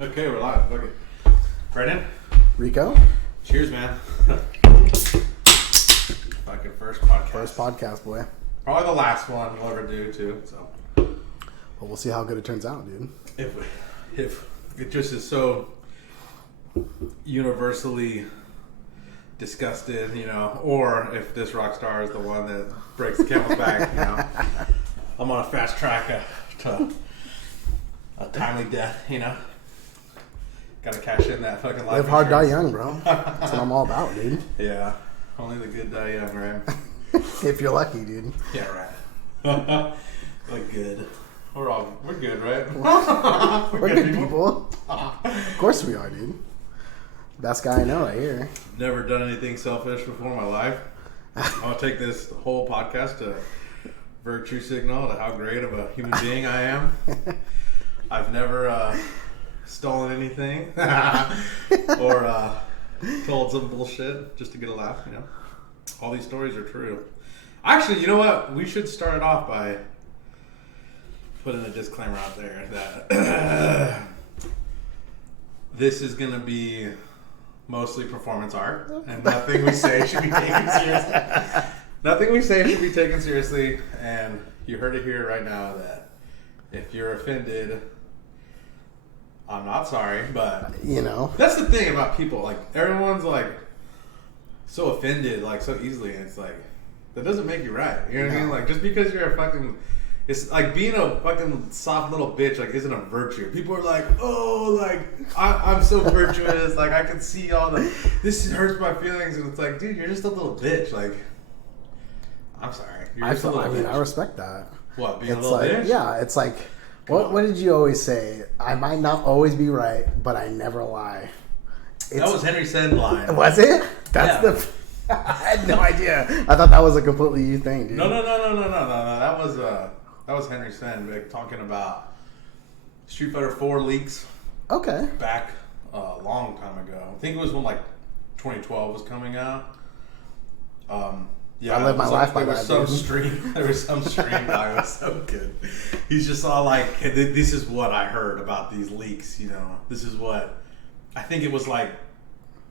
Okay, we're live. Okay. Brendan? Rico? Cheers, man. Fucking first podcast. First podcast, boy. Probably the last one we'll ever do, too. So, well, we'll see how good it turns out, dude. If it just is so universally disgusted, you know, or if this rock star is the one that breaks the camel's back, you know, I'm on a fast track to a timely death, you know. Gotta cash in that fucking life Live hard, die insurance. young, bro. That's what I'm all about, dude. Yeah. Only the good die young, right? If you're lucky, dude. Yeah, right. Like good. We're good, right? We're good people. Of course we are, dude. Best guy I know right here. Never done anything selfish before in my life. I'll take this whole podcast to virtue signal to how great of a human being I am. I've never stolen anything or told some bullshit just to get a laugh, you know. All these stories are true. Actually, you know what? We should start it off by putting a disclaimer out there that this is going to be mostly performance art, and nothing we say should be taken seriously. Nothing we say should be taken seriously, and you heard it here right now that if you're offended, I'm not sorry, but you know, that's the thing about people. Like, everyone's like so offended, like so easily, and it's like that doesn't make you right. You know what I mean? Like, just because you're a fucking, it's like being a fucking soft little bitch, like, isn't a virtue. People are like, oh, like I'm so virtuous, like I can see all the this hurts my feelings, and it's like, dude, you're just a little bitch. Like, I'm sorry, you're just a little bitch. I respect that. What, being it's a little like, bitch? Yeah, it's like. What did you always say? I might not always be right, but I never lie. That was Henry Sen line. Was it? That's yeah. the. I had no idea. I thought that was a completely you thing, dude. No. That was Henry Sen, like, talking about Street Fighter 4 leaks. Okay. Back a long time ago. I think it was when like 2012 was coming out. Yeah, I lived my life by that. There was some stream that was so good. He's just all like, hey, this is what I heard about these leaks, you know. This is what, I think it was like,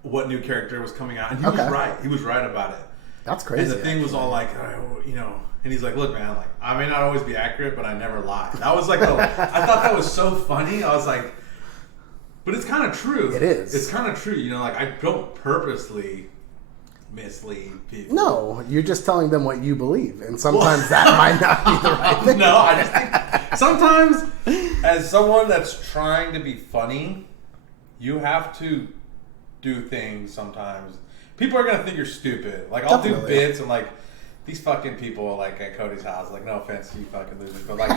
what new character was coming out. And he was right. He was right about it. That's crazy. And the thing was all like, you know, and he's like, look, man, like, I may not always be accurate, but I never lie. That was like, I thought that was so funny. I was like, but it's kind of true. It is. It's kind of true. You know, like, I don't purposely mislead people. No, you're just telling them what you believe, and sometimes that might not be the right thing. No, I just think sometimes, as someone that's trying to be funny, you have to do things sometimes. People are gonna think you're stupid. Like, I'll do bits and like these fucking people like at Cody's house. Like, no offense to you fucking losers, but like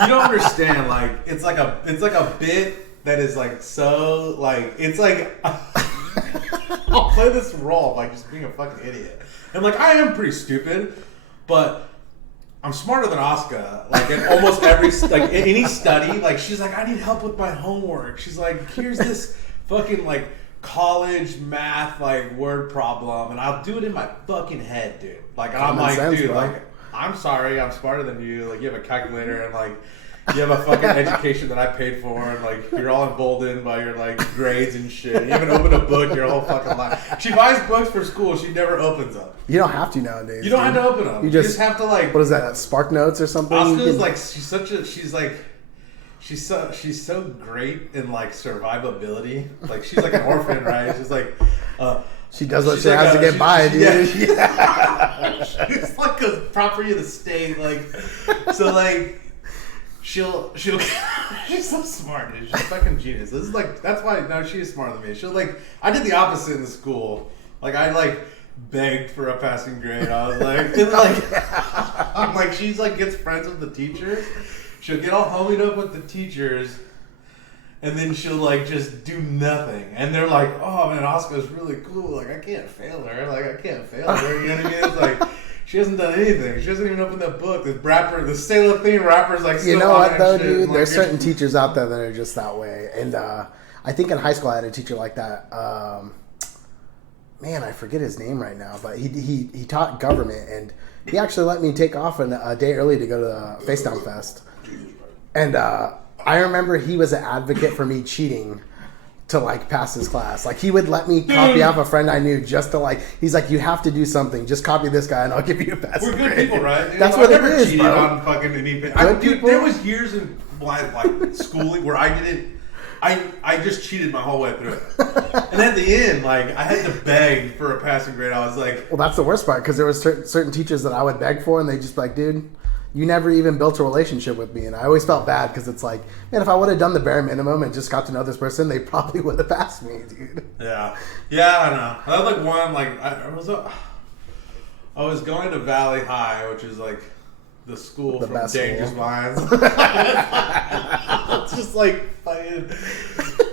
you don't understand. Like, it's like a bit that is like so like it's like. I'll play this role of like just being a fucking idiot. And like, I am pretty stupid, but I'm smarter than Oscar. Like, in almost every, like, in any study, like, she's like, I need help with my homework. She's like, here's this fucking like college math like word problem, and I'll do it in my fucking head, dude. Like, I'm like, dude, bro. Like, I'm sorry, I'm smarter than you. Like, you have a calculator, and like, you have a fucking education that I paid for, and like, you're all emboldened by your like grades and shit. You even open a book your whole fucking life. She buys books for school, she never opens them. You don't have to nowadays. You don't have to open them. You just have to like. What is that? Spark Notes or something? Oscar's like, she's so great in like survivability. Like, she's like an orphan, right? She's like. She does what she has to get by, dude. Yeah. She's like a property of the state, like, so like. She's so smart, dude. She's fucking genius. This is like, that's why, no, she is smarter than me. She'll like, I did the opposite in the school. Like, I like begged for a passing grade. I was like, and like, I'm like, she's like gets friends with the teachers. She'll get all homied up with the teachers, and then she'll like just do nothing. And they're like, oh man, Oscar's really cool. Like, I can't fail her. Like, I can't fail her. You know what I mean? It's like, she hasn't done anything. She hasn't even opened that book. The Sailor Theme rapper's like, you know what though, dude? Like, there's certain teachers out there that are just that way. And I think in high school I had a teacher like that. Man, I forget his name right now, but he taught government, and he actually let me take off a day early to go to the Face Down Fest. And I remember he was an advocate for me cheating to like pass his class. Like he would let me copy off a friend I knew just to like. He's like, you have to do something. Just copy this guy and I'll give you a pass. We're good people, right? That's what it is, cheated bro. On fucking anything. Dude, there was years in like schooling where I didn't. I just cheated my whole way through it. And at the end, like, I had to beg for a passing grade. I was like... Well, that's the worst part, because there was certain teachers that I would beg for, and they just like, dude, you never even built a relationship with me. And I always felt bad, because it's like, man, if I would have done the bare minimum and just got to know this person, they probably would have passed me, dude. Yeah. Yeah, I know. I was like one, like, I was going to Valley High, which is like... the school from Dangerous Minds. It's just like fucking,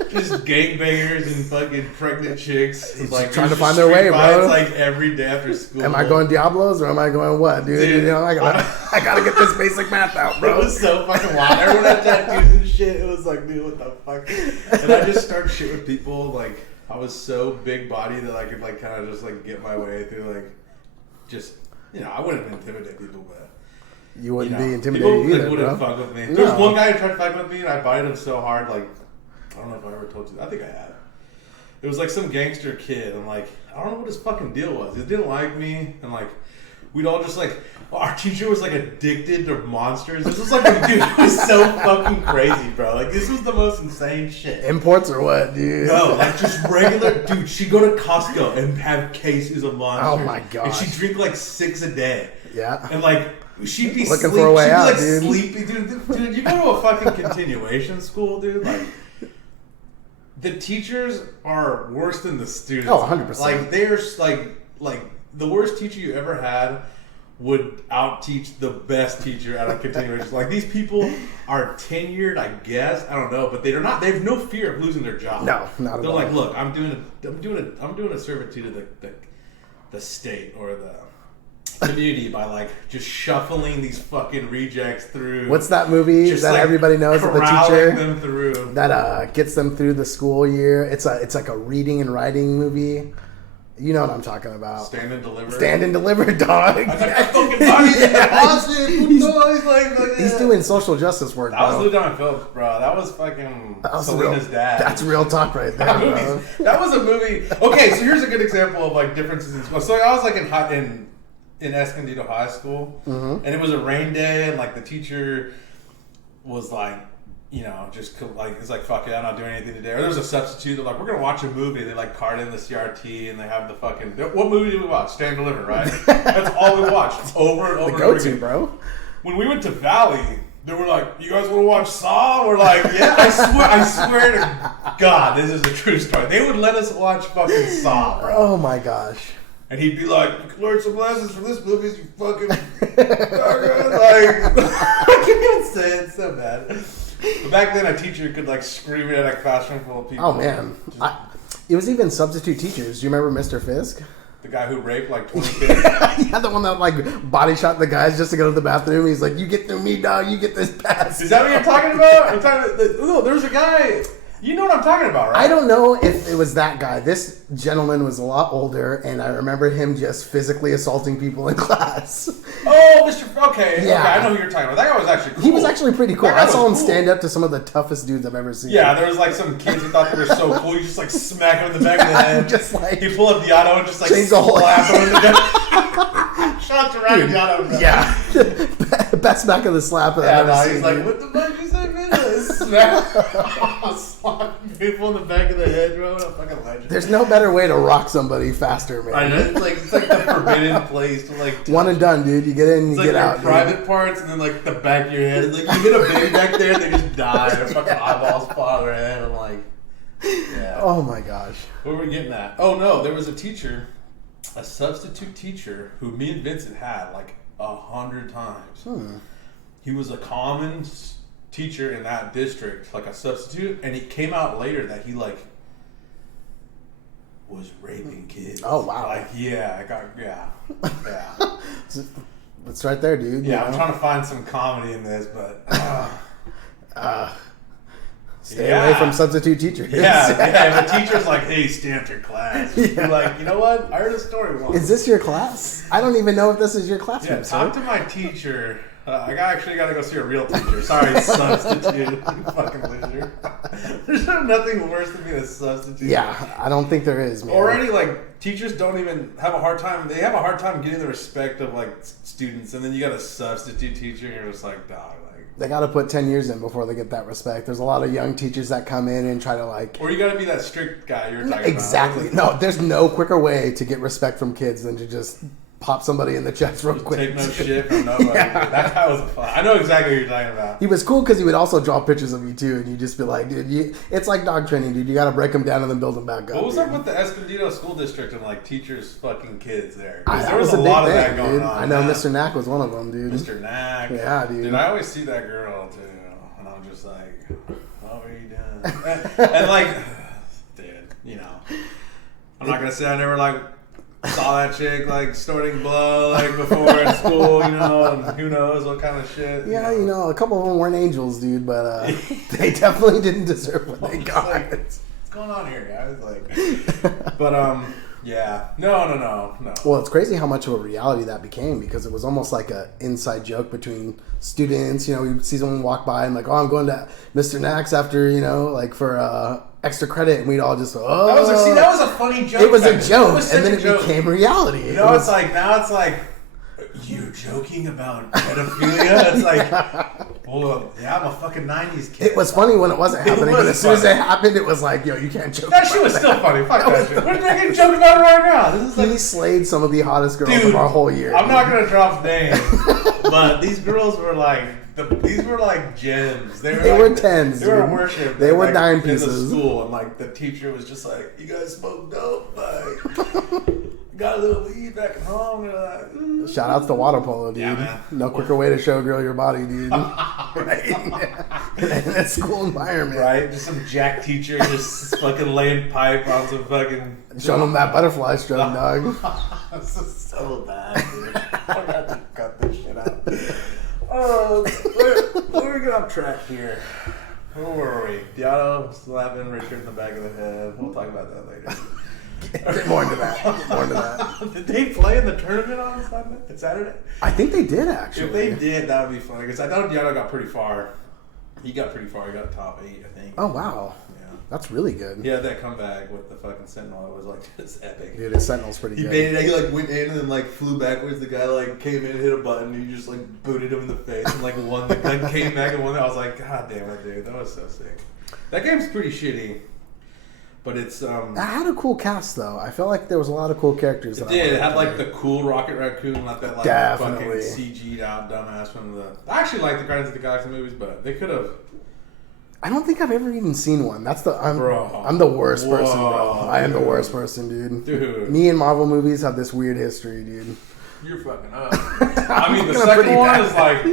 just gangbangers and fucking pregnant chicks. He's like trying to find their way, bro. Like every day after school. Am I going Diablos or am I going what, dude? You know, I gotta get this basic math out, bro. It was so fucking wild. Everyone had tattoos and shit. It was like, dude, what the fuck? And I just started shit with people. Like I was so big body that I could like kind of just like get my way through. Like just I wouldn't intimidate people, but. You wouldn't be intimidated either, wouldn't fuck with me. There was one guy who tried to fight with me, and I bited him so hard, like, I don't know if I ever told you. I think I had. It was like some gangster kid, and like, I don't know what his fucking deal was. He didn't like me, and like, we'd all just like, our teacher was like addicted to monsters. This was like, dude, it was so fucking crazy, bro. Like, this was the most insane shit. Imports or what, dude? No, like just regular, dude. She'd go to Costco and have cases of monsters. Oh my god. And she'd drink like 6 a day. Yeah. And like, she'd be looking for a way out, like dude. Sleepy, dude. You go to a fucking continuation school, dude. Like, the teachers are worse than the students. Oh, 100%. Like, they're like the worst teacher you ever had would out-teach the best teacher at a continuation. Like, these people are tenured, I guess. I don't know, but they're not. They have no fear of losing their job. No, not at all. They're like, look, I'm doing a servitude to the state or the community by like just shuffling these fucking rejects through. What's that movie that like everybody knows of the teacher them through. That gets them through the school year? It's like a reading and writing movie. You know what I'm talking about. Stand and Deliver. Stand and Deliver, dog. I fucking body's in Boston. He's doing social justice work. That was Lieutenant Phillips, bro. That was fucking Selena's dad. That's real talk right there, bro. That was a movie. Okay, so here's a good example of like differences in school. So I was like in Escondido High School, and it was a rain day, and like the teacher was like, just like, it's like, fuck it, I'm not doing anything today. Or there was a substitute. They're like, we're gonna watch a movie. They like card in the CRT, and they have the fucking. What movie did we watch? Stand and Deliver, right? That's all we watched over and over. The and over go-to, again. bro. When we went to Valley, they were like, you guys want to watch Saw? We're like, yeah. I swear to God, this is a true story. They would let us watch fucking Saw, bro. Oh my gosh. And he'd be like, you can learn some lessons from this movie, you fucking like, I can't say it, it's so bad. But back then, a teacher could like scream it at a classroom full of people. Oh man, it was even substitute teachers. Do you remember Mr. Fisk? The guy who raped like 20 kids. Yeah, the one that like body shot the guys just to go to the bathroom. He's like, "You get through me, dog. You get this pass." Is that what you're talking about? I'm talking about, no, there's a guy. You know what I'm talking about, right? I don't know if it was that guy. This gentleman was a lot older, and I remember him just physically assaulting people in class. Oh, Mr. Okay, Yeah. okay, I know who you're talking about. That guy was actually cool. He was actually pretty cool. That guy I saw him was cool. stand up to some of the toughest dudes I've ever seen. Yeah, there was like some kids who thought they were so cool. You just like smack him in the back of the head. Just like he pull up the auto and just like change the whole slap him in the back. Shots around the auto. Bro. Yeah, best back of the slap I've ever seen. He's like, what the fuck you say, man? Slapping people in the back of the head, bro. What a fucking legend. There's no better way to rock somebody faster, man. I know, it's like the forbidden place to like. One and done, dude. You get in, you it's get like out. Private dude. parts, and then like the back of your head. Like you hit a baby back there, and they just die. Their fucking eyeballs fall on their head. I'm like, yeah. Oh my gosh. Where were we getting at? Oh no, there was a teacher, a substitute teacher, who me and Vincent had like 100 times. He was a common teacher in that district, like a substitute, and it came out later that he like was raping kids. Oh wow! Like yeah. It's right there, dude. Yeah, I'm trying to find some comedy in this, but stay away from substitute teachers. Yeah. The teacher's like, hey, stay after class. You're like, you know what? I heard a story once. Is this your class? I don't even know if this is your classroom. Yeah, talk to my teacher I actually got to go see a real teacher. Sorry, substitute. You fucking loser. There's nothing worse than being a substitute. Yeah, I don't think there is, man. Already, like, teachers don't even have a hard time. They have a hard time getting the respect of, like, students. And then you got a substitute teacher, and you're just like, dog. They got to put 10 years in before they get that respect. There's a lot of young teachers that come in and try to like... Or you got to be that strict guy you're talking exactly. about. No, there's no quicker way to get respect from kids than to just pop somebody in the chest real quick. Take no shit from nobody. Yeah. That guy was fun. I know exactly what you're talking about. He was cool because he would also draw pictures of you too, and you just be like, dude, it's like dog training, dude. You got to break them down and then build them back up. What was up with the Escondido School District and like teachers fucking kids there? Because there was was a lot of thing, that going dude. on. I know Mr. Knack was one of them, dude. Mr. Knack. Yeah, dude. Dude, I always see that girl too, and I'm just like, what were you doing? and like, dude, you know, I'm not gonna say I never like saw that chick like snorting blood like before in school, you know, and who knows what kind of shit. Yeah, you know, a couple of them weren't angels, dude, but they definitely didn't deserve what they got. Like, what's going on here, guys? Like, but yeah, no. Well, it's crazy how much of a reality that became because it was almost like a inside joke between students. You know, you'd see someone walk by and like, oh, I'm going to Mr. Knack's after, you know, like for extra credit, and we'd all just oh. That was a funny joke. It was a joke, and then it became reality. You know, it's like now it's like you're joking about pedophilia. It's like, well, yeah, I'm a fucking '90s kid. It was funny when it wasn't happening, but as soon as it happened, it was like, yo, you can't joke. That shit was still funny. Fuck that shit. We're making a joke about it right now. This is like, he slayed some of the hottest girls of our whole year. I'm not gonna drop names, but these girls were like. These were like gems. They were tens. They were worshipped. They were like, dime in pieces. the school, and like the teacher was just like, "You guys smoke dope? Like, got a little weed back at home." They're like, "Mm." Shout out to water polo, dude. Yeah, man. No quicker way to show a girl your body, dude. Right? In a school environment, right? Just some jack teacher just fucking laying pipe on some fucking. Showing them that butterfly stroke, dog. This is so bad, dude. I got to cut this shit out. Oh, we're getting off track here. Where were we? Diallo slapping Richard in the back of the head. We'll talk about that later. Get more into that. Did they play in the tournament on Saturday? I think they did, actually. If they did, that would be funny. Because I know Diallo got pretty far. He got pretty far. He got top 8, I think. Oh, wow. Yeah. That's really good. He had that comeback with the fucking Sentinel. It was like, just epic. Dude, his Sentinel's pretty good. He like went in and then like flew backwards. The guy like came in and hit a button. And he just like booted him in the face and like won. Like came back and won. I was like, God damn it, dude. That was so sick. That game's pretty shitty. But it's It had a cool cast though. I felt like there was a lot of cool characters. It did. It had like the cool Rocket Raccoon, not that like Definitely. fucking CG'd out dumbass from the. I actually like the Guardians of the Galaxy movies, but they could have. I don't think I've ever even seen one. I'm the worst person, bro. I am the worst person, dude. Dude. Me and Marvel movies have this weird history, dude. You're fucking up. I mean, the second one is like,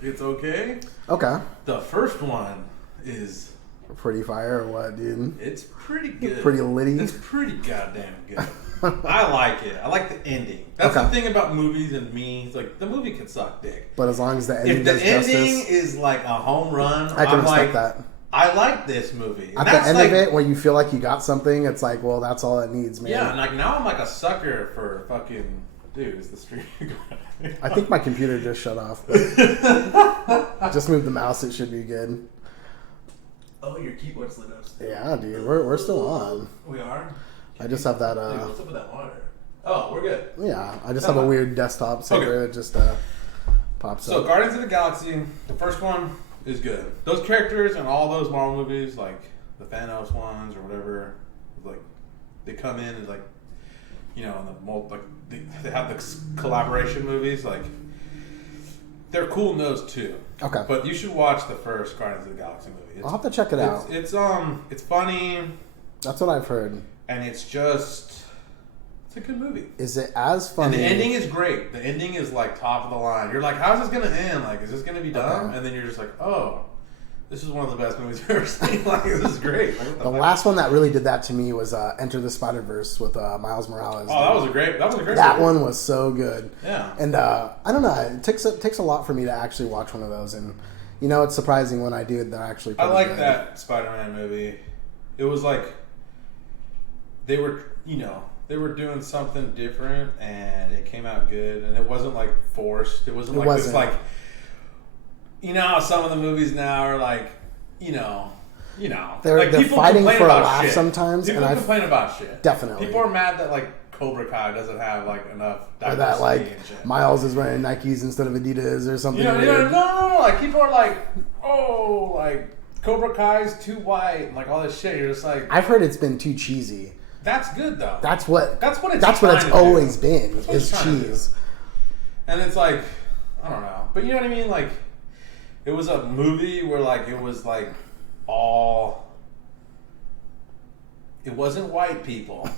it's okay. Okay. The first one is pretty fire or what, dude? It's pretty good. Pretty litty. It's pretty goddamn good. I like it. I like the ending. That's the thing about movies and me. It's like the movie can suck dick, but as long as the ending does justice, if the ending is like a home run, I can respect that. I like this movie. At the end of it, when you feel like you got something, it's like, well, that's all it needs, man. Yeah, and like now I'm like a sucker for fucking dude. Is the stream? I think my computer just shut off. Just move the mouse; it should be good. Oh, your keyboard's lit up still. Yeah, dude, we're still on. We are. I just have that. Dude, what's up with that monitor? Oh, we're good. Yeah, I just have a weird desktop saver that just pops up. So, Guardians of the Galaxy, the first one is good. Those characters in all those Marvel movies, like the Thanos ones or whatever, like they come in as like, you know, they have the collaboration movies, like they're cool in those too. Okay, but you should watch the first Guardians of the Galaxy movie. I'll have to check it out. It's funny. That's what I've heard. And it's a good movie. Is it as funny? And the ending is great. The ending is like top of the line. You're like, how's this going to end? Like, is this going to be dumb? Okay. And then you're just like, oh, this is one of the best movies I've ever seen. Like, this is great. Like, the last one that really did that to me was Enter the Spider-Verse with Miles Morales. Oh, that was a great That movie. One was so good. Yeah. And I don't know. It takes a lot for me to actually watch one of those. And, you know, it's surprising when I do. They're actually pretty good. That Spider-Man movie. It was like, they were, you know, they were doing something different, and it came out good, and it wasn't like forced. It wasn't this like, you know how some of the movies now are like, you know, they're like they're people fighting complain for a about laugh shit. sometimes, People and complain about shit. Definitely, people are mad that like Cobra Kai doesn't have like enough diversity or that like and shit. Miles is wearing Nikes instead of Adidas or something. No. Like people are like, oh, like Cobra Kai's too white, and like all this shit. You're just like, I've heard it's been too cheesy. That's good though. That's what it's always been is cheese. And it's like, I don't know, but you know what I mean. Like, it was a movie where like it was like all. It wasn't white people.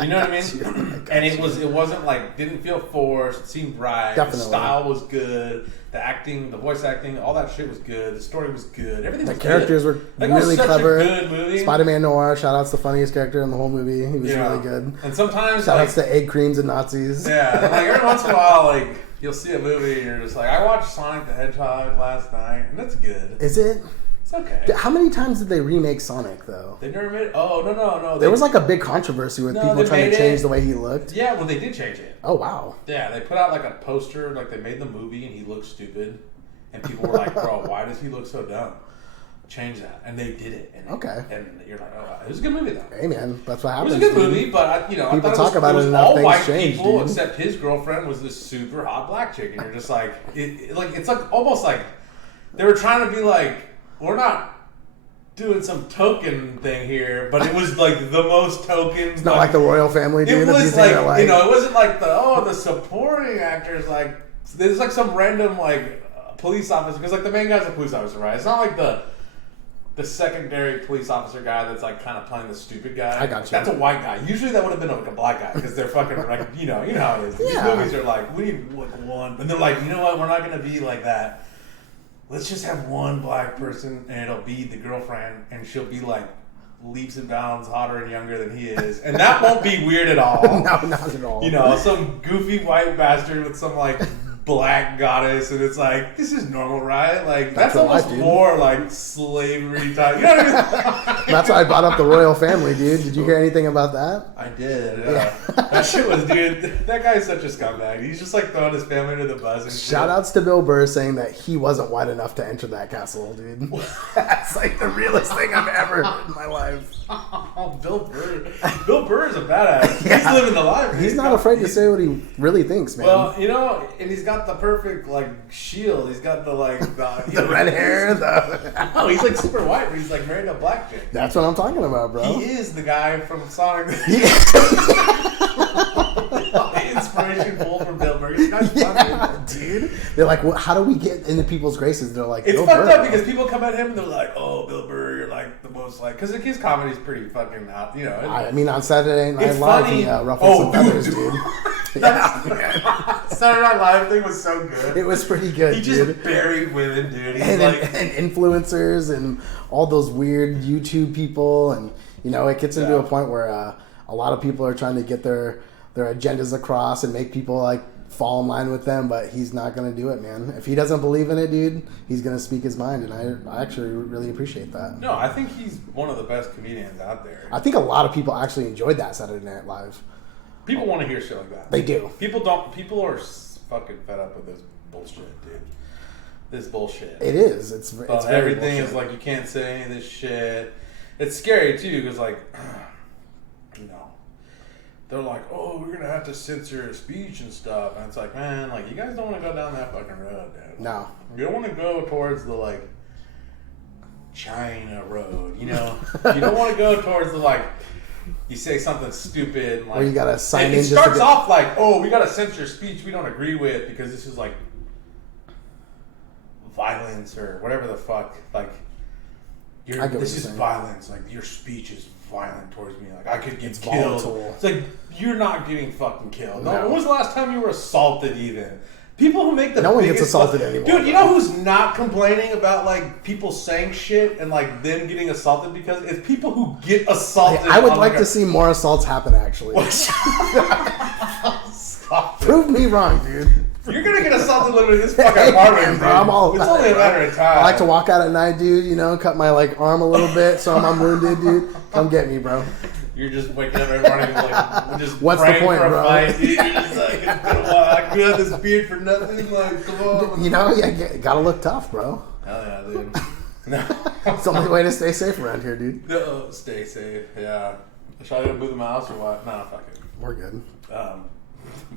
You know what I mean? And it wasn't like, didn't feel forced. It seemed right. Definitely. The style was good. The acting, the voice acting, all that shit was good. The story was good. Everything was good. The characters were really such clever. A good movie. Spider-Man Noir, shout out's the funniest character in the whole movie. He was really good. And sometimes shout outs to egg creams and Nazis. Yeah, and like every once in a while, like you'll see a movie and you're just like, I watched Sonic the Hedgehog last night, and that's good. Is it? It's okay. How many times did they remake Sonic though? They never made. Oh no. There was like a big controversy with people trying to change the way he looked. Yeah, well they did change it. Oh wow. Yeah, they put out like a poster, like they made the movie and he looked stupid, and people were like, "Bro, why does he look so dumb? Change that." And they did it. And and you're like, "Oh, it was a good movie though." Hey man, that's what happens. It was a good movie, but people I thought talk about it enough. All things white change, people dude. except his girlfriend was this super hot black chick, and you're just like, it's like almost like they were trying to be like, we're not doing some token thing here, but it was like the most token. It's not like the royal family, dude. It was like, it wasn't like the supporting actors. Like there's like some random like police officer, because like the main guy's a police officer, right? It's not like the secondary police officer guy that's like kind of playing the stupid guy. I got you. That's a white guy. Usually that would have been like a black guy, because they're fucking like you know how it is. These movies are like, we need like one, and they're like, you know what? We're not gonna be like that. Let's just have one black person, and it'll be the girlfriend, and she'll be like leaps and bounds hotter and younger than he is, and that won't be weird at all. No, not at all. You know, some goofy white bastard with some like black goddess, and it's like, this is normal, right? Like that's almost more like slavery type. You know what I mean? That's why I brought up the royal family, dude. Did you hear anything about that? I did. That shit was, dude. That guy's such a scumbag. He's just like throwing his family to the bus. And shout outs to Bill Burr saying that he wasn't white enough to enter that castle, dude. That's like the realest thing I've ever heard in my life. Oh, Bill Burr. Bill Burr is a badass. Yeah. He's living the life. He's not afraid to say what he really thinks, man. Well, you know, and he's got the perfect like shield. He's got the like the red hair. No, he's like super white, but he's like married a black chick. That's what I'm talking about, bro. He is the guy from Sonic. Inspiration pulled from Bill Burr. Yeah, dude. They're like, well, how do we get into people's graces? They're like, it's Bill fucked Burr, up because people come at him and they're like, "Oh, Bill Burr, you're like the most like," because his comedy's pretty fucking out, you know. I mean, on Saturday Night Live, he ruffled some feathers, dude. Saturday Night Live thing was so good. It was pretty good. He just buried women, dude. He's and influencers and all those weird YouTube people, and you know, it gets into a point where a lot of people are trying to get their agendas across and make people like fall in line with them, but he's not going to do it, man. If he doesn't believe in it, dude, he's going to speak his mind, and I actually really appreciate that. No, I think he's one of the best comedians out there. I think a lot of people actually enjoyed that Saturday Night Live. People want to hear shit like that. They do. People are fucking fed up with this bullshit, dude. This bullshit. It is. It's everything is like, you can't say any of this shit. It's scary too, because like, you know, they're like, oh, we're gonna have to censor speech and stuff, and it's like, man, like, you guys don't want to go down that fucking road, dude. No. You don't want to go towards the like China road, you know. You don't want to go towards the like, you say something stupid, and, like, or you gotta sign in. It starts off like, oh, we gotta censor speech we don't agree with because this is like violence or whatever the fuck. Like, this is violence. Like, your speech is violent towards me. Like, I could get killed. Volatile. It's like, you're not getting fucking killed. No. When was the last time you were assaulted? Even people who make no one gets assaulted anymore. Dude, you know who's not complaining about like people saying shit and like them getting assaulted? Because it's people who get assaulted. I would like to see more assaults happen. Actually, prove me wrong, dude. You're gonna get assaulted literally this fucking apartment, bro. I'm all it's only a matter of time. I like to walk out at night, dude. You know, cut my like arm a little bit, so I'm wounded, dude. Come get me, bro. You're just waking up every morning like just what's the praying point, for a bro? fight. You're just like, I grew out this beard for nothing. Like, come on. You know, you gotta look tough, bro. Hell yeah, dude. No. It's the only way to stay safe around here, dude. No, stay safe. Yeah. Should I go move the mouse or what? No, fuck it. We're good.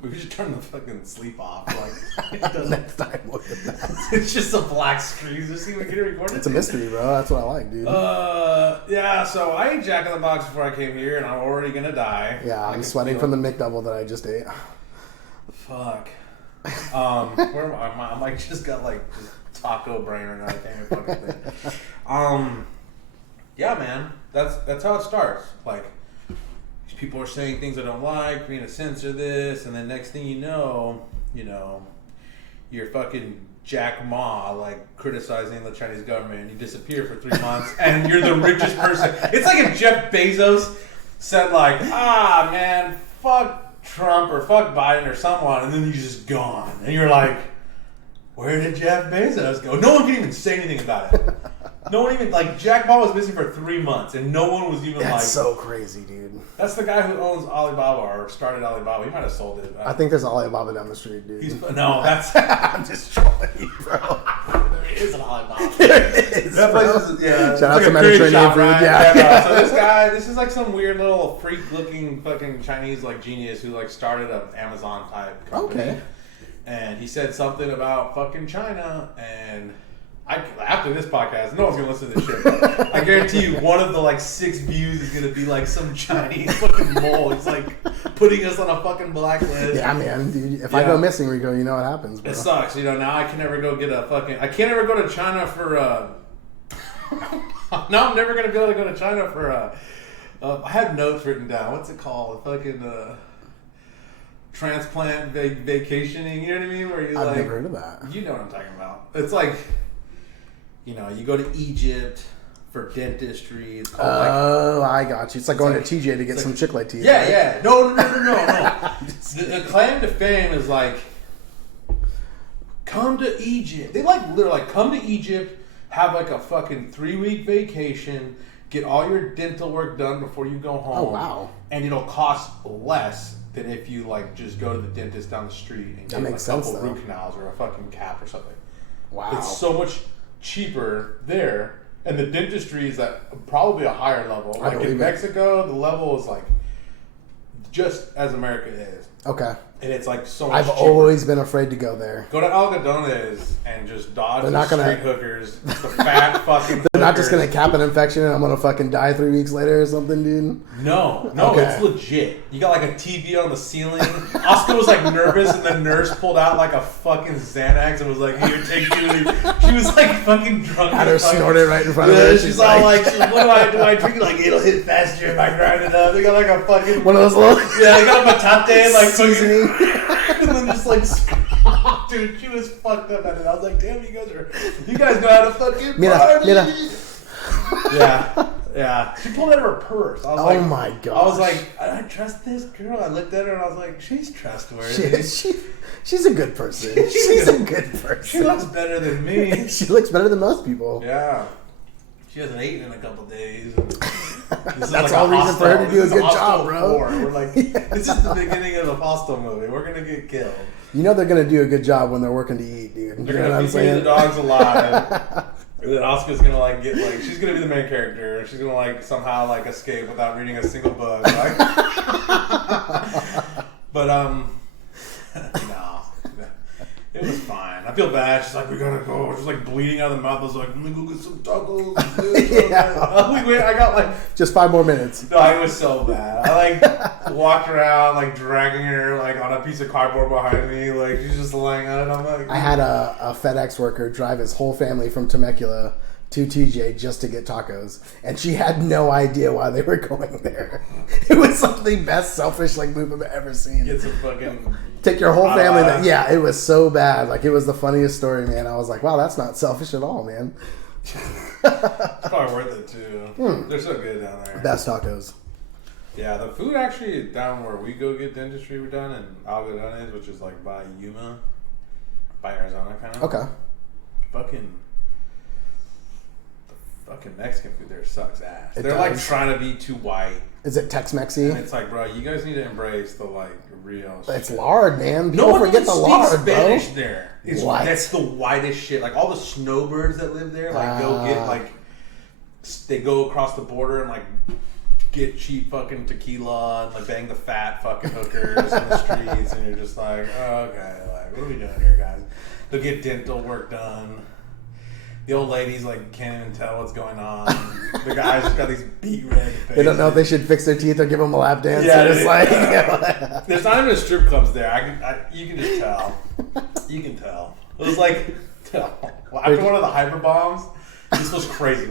We should turn the fucking sleep off. Like, it Next time we'll get that. it's just a black screen. Just see if we get it recorded. It's a mystery, bro. That's what I like, dude. Yeah. So I ate Jack in the Box before I came here, and I'm already gonna die. Yeah, I'm sweating from the McDouble that I just ate. Fuck. Where am I? I'm like just got like just taco brain right now. I can't even fucking think. Yeah, man. That's how it starts. Like. People are saying things I don't like, we're gonna censor this, and then next thing you know, you're fucking Jack Ma, like, criticizing the Chinese government, and you disappear for 3 months, and you're the richest person. It's like if Jeff Bezos said, like, man, fuck Trump, or fuck Biden, or someone, and then he's just gone. And you're like, where did Jeff Bezos go? No one can even say anything about it. No one even, like, Jack Ma was missing for 3 months, and no one was even That's like... That's so crazy, dude. That's the guy who owns Alibaba, or started Alibaba. He might have sold it. I think there's Alibaba down the street, dude. No, that's... I'm just trolling you, bro. There is an Alibaba. There is, that bro. place is, yeah. Shout out like to Mediterranean food, yeah. So this is like some weird little freak-looking fucking Chinese, like, genius who, like, started an Amazon-type company. Okay. And he said something about fucking China, and... after this podcast, no one's gonna listen to this shit. But I guarantee you, one of the like 6 views is gonna be like some Chinese fucking mole. It's like putting us on a fucking blacklist. Yeah, man, dude. If I go missing, Rico, you know what happens, bro. It sucks. Now I can never go get a fucking. I can't ever go to China for. Now I'm never gonna be able to go to China for. I had notes written down. What's it called? Fucking. Transplant vacationing. You know what I mean? Where you I've never heard of that. You know what I'm talking about. It's like. You get to Egypt for dentistry. It's called I got you. It's like going to TJ to get some Chick-fil-A teeth. Yeah, right? yeah. No. The claim to fame is like, come to Egypt. They like literally like come to Egypt, have like a fucking 3-week vacation, get all your dental work done before you go home. Oh, wow. And it'll cost less than if you like just go to the dentist down the street and get like a couple root canals or a fucking cap or something. Wow. It's so much cheaper there, and the dentistry is at probably a higher level. Like in Mexico, the level is like just as America is. Okay. And it's like so much I've cheaper. always been afraid to go there. Go to Algodones and just dodge They're the not gonna- street hookers, the fat fucking They're not just hookers. gonna cap an infection and I'm gonna fucking die 3 weeks later or something, dude. No, Okay. it's legit. You got like a TV on the ceiling. Oscar was like nervous, and the nurse pulled out like a fucking Xanax and was like, "Here, take 2." She was like fucking drunk. Had her snort it right in front of Yeah, her. she's all like, "What do I drink? Like it'll hit faster if I grind it up." They got like a fucking one of those little yeah, they got a patate like seasoning. fucking, and then just like, dude, she was fucked up at it. I was like, "Damn, you guys know how to fucking party." Yeah. She pulled out of her purse. I was like, my god. I was like, I trust this girl. I looked at her and I was like, she's trustworthy. She's a good person. She's a good person. She looks better than me. She looks better than most people. Yeah. She hasn't eaten in a couple days. That's all reason for her to do a good job, bro. We're like, this is the beginning of the Hostel movie. We're gonna get killed. You know they're gonna do a good job when they're working to eat, dude. They're gonna keep the dogs alive. And then Oscar's gonna like get like she's gonna be the main character. She's gonna like somehow like escape without reading a single book. Like. But no. It was fine. I feel bad. She's like, we gotta go. She's like bleeding out of the mouth. I was like, let me go get some tacos. I got like just 5 more minutes. No, it was so bad. I like walked around like dragging her like on a piece of cardboard behind me. Like she's just laying on it. I'm like, I had a FedEx worker drive his whole family from Temecula to TJ just to get tacos, and she had no idea why they were going there. It was like the best selfish like move I've ever seen. Get some fucking take your whole family. Yeah, it was so bad. Like it was the funniest story, man. I was like, wow, that's not selfish at all, man. It's probably worth it too. They're so good down there. Best tacos. Yeah, the food actually down where we go get dentistry done in Algodones, which is like by Yuma, by Arizona, kind of. Okay. Fucking Mexican food there sucks ass. It They're does. like trying to be too white. Is it Tex-Mexy? And it's like, bro, you guys need to embrace the like real. It's shit. lard, man. People No one forget even the speaks lard, Spanish bro. there. It's, What? That's the whitest shit. Like all the snowbirds that live there, like go get like they go across the border and like get cheap fucking tequila and like bang the fat fucking hookers in the streets, and you're just like, oh, okay, like what are we doing here, guys? They'll get dental work done. The old ladies like can't even tell what's going on. The guys just got these beat red faces. They don't know if they should fix their teeth or give them a lap dance. Yeah, It's like there's not even a strip clubs there. You can just tell. You can tell. It was like after one of the hyper bombs. This was crazy.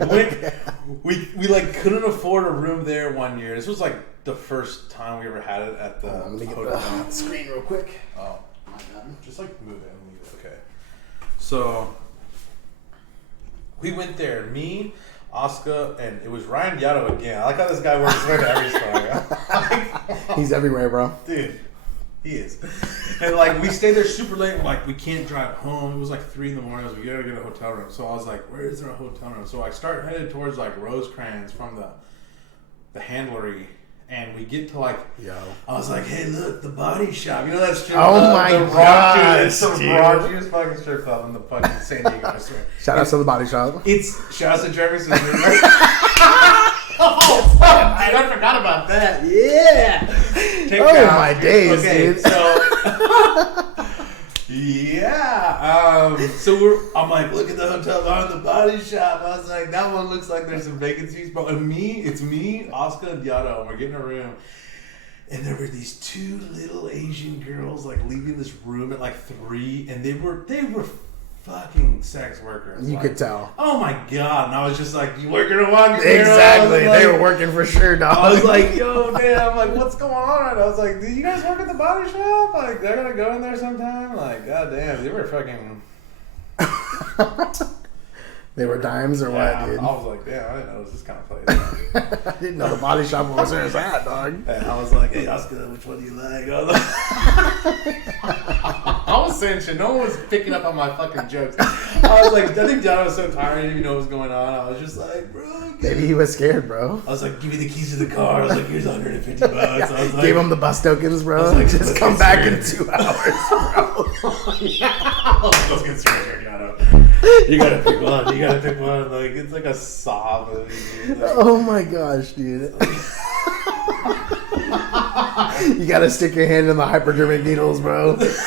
We like couldn't afford a room there one year. This was like the first time we ever had it at the let me get hotel. the screen real quick. Oh, my God. Just like move it. Okay. So we went there. Me, Oscar, and it was Ryan Yatto again. I like how this guy works with every story. He's everywhere, bro. Dude, he is. And like we stayed there super late. And, like we can't drive home. It was like 3 a.m. I was like, we gotta get a hotel room. So I was like, where is there a hotel room? So I start headed towards like Rosecrans from the handlery. And we get to like, I was like, hey, look, the Body Shop. You know that strip club? Oh my God, dude, it's the dude. raunchiest fucking strip club in the fucking San Diego, I swear. Shout out to the Body Shop. Shout out to Jeremy Sister. Oh, fuck, dude, I forgot about that. Yeah. My days, okay, dude. So, yeah. I'm like, look at the hotel bar and the Body Shop. I was like, that one looks like there's some vacancies, bro. And it's me, Oscar, and Yado, and we're getting a room. And there were these 2 little Asian girls like leaving this room at like 3, and they were fucking sex workers. You like, could tell. Oh my God. And I was just like, you working a one girl? Exactly. Like, they were working for sure, dog. I was like, yo, damn, like, what's going on? And I was like, do you guys work at the Body Shop? Like, they're gonna go in there sometime? Like, goddamn, they were fucking. They were dimes or what, dude? I was like, damn, I didn't know it was this kind of place. I didn't know the Body Shop was where it's at, dog. And I was like, hey, Oscar, which one do you like? I was saying shit. No one was picking up on my fucking jokes. I was like, I think John was so tired, he didn't even know what was going on. I was just like, bro. Maybe he was scared, bro. I was like, give me the keys to the car. I was like, here's $150. I was like, gave him the bus tokens, bro. I was like, just come back in 2 hours, bro. Let's get straight, Yano. You gotta pick one. You gotta pick one. Like it's like a saw movie, dude. Like, Oh my gosh, dude. You gotta stick your hand in the hypodermic needles, bro. this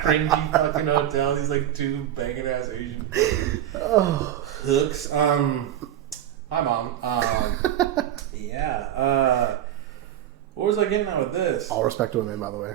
cringy fucking hotel. These like 2 banging ass Asian hooks. Hi mom. Yeah. What was I getting at with this? All respect to women, by the way.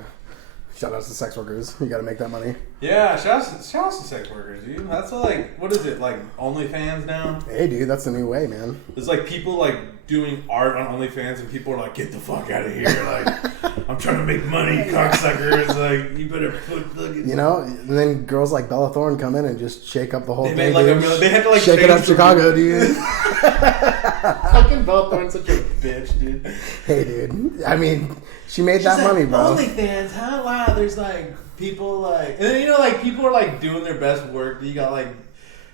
Shout out to sex workers. You gotta make that money. Yeah, shout out to sex workers, dude. That's like, what is it, like OnlyFans now? Hey, dude, that's the new way, man. There's like people like doing art on OnlyFans, and people are like, get the fuck out of here. Like, I'm trying to make money, cocksuckers. Like, you better put fucking. You know, and then girls like Bella Thorne come in and just shake up the whole thing. Made like dude. they had to like shake it up, Chicago, dude. Fucking Bella Thorne's such a bitch, dude. Hey, dude. I mean, she made that money, bro. OnlyFans, huh? Wow, there's like people like, and then you know, like people are like doing their best work. You got like,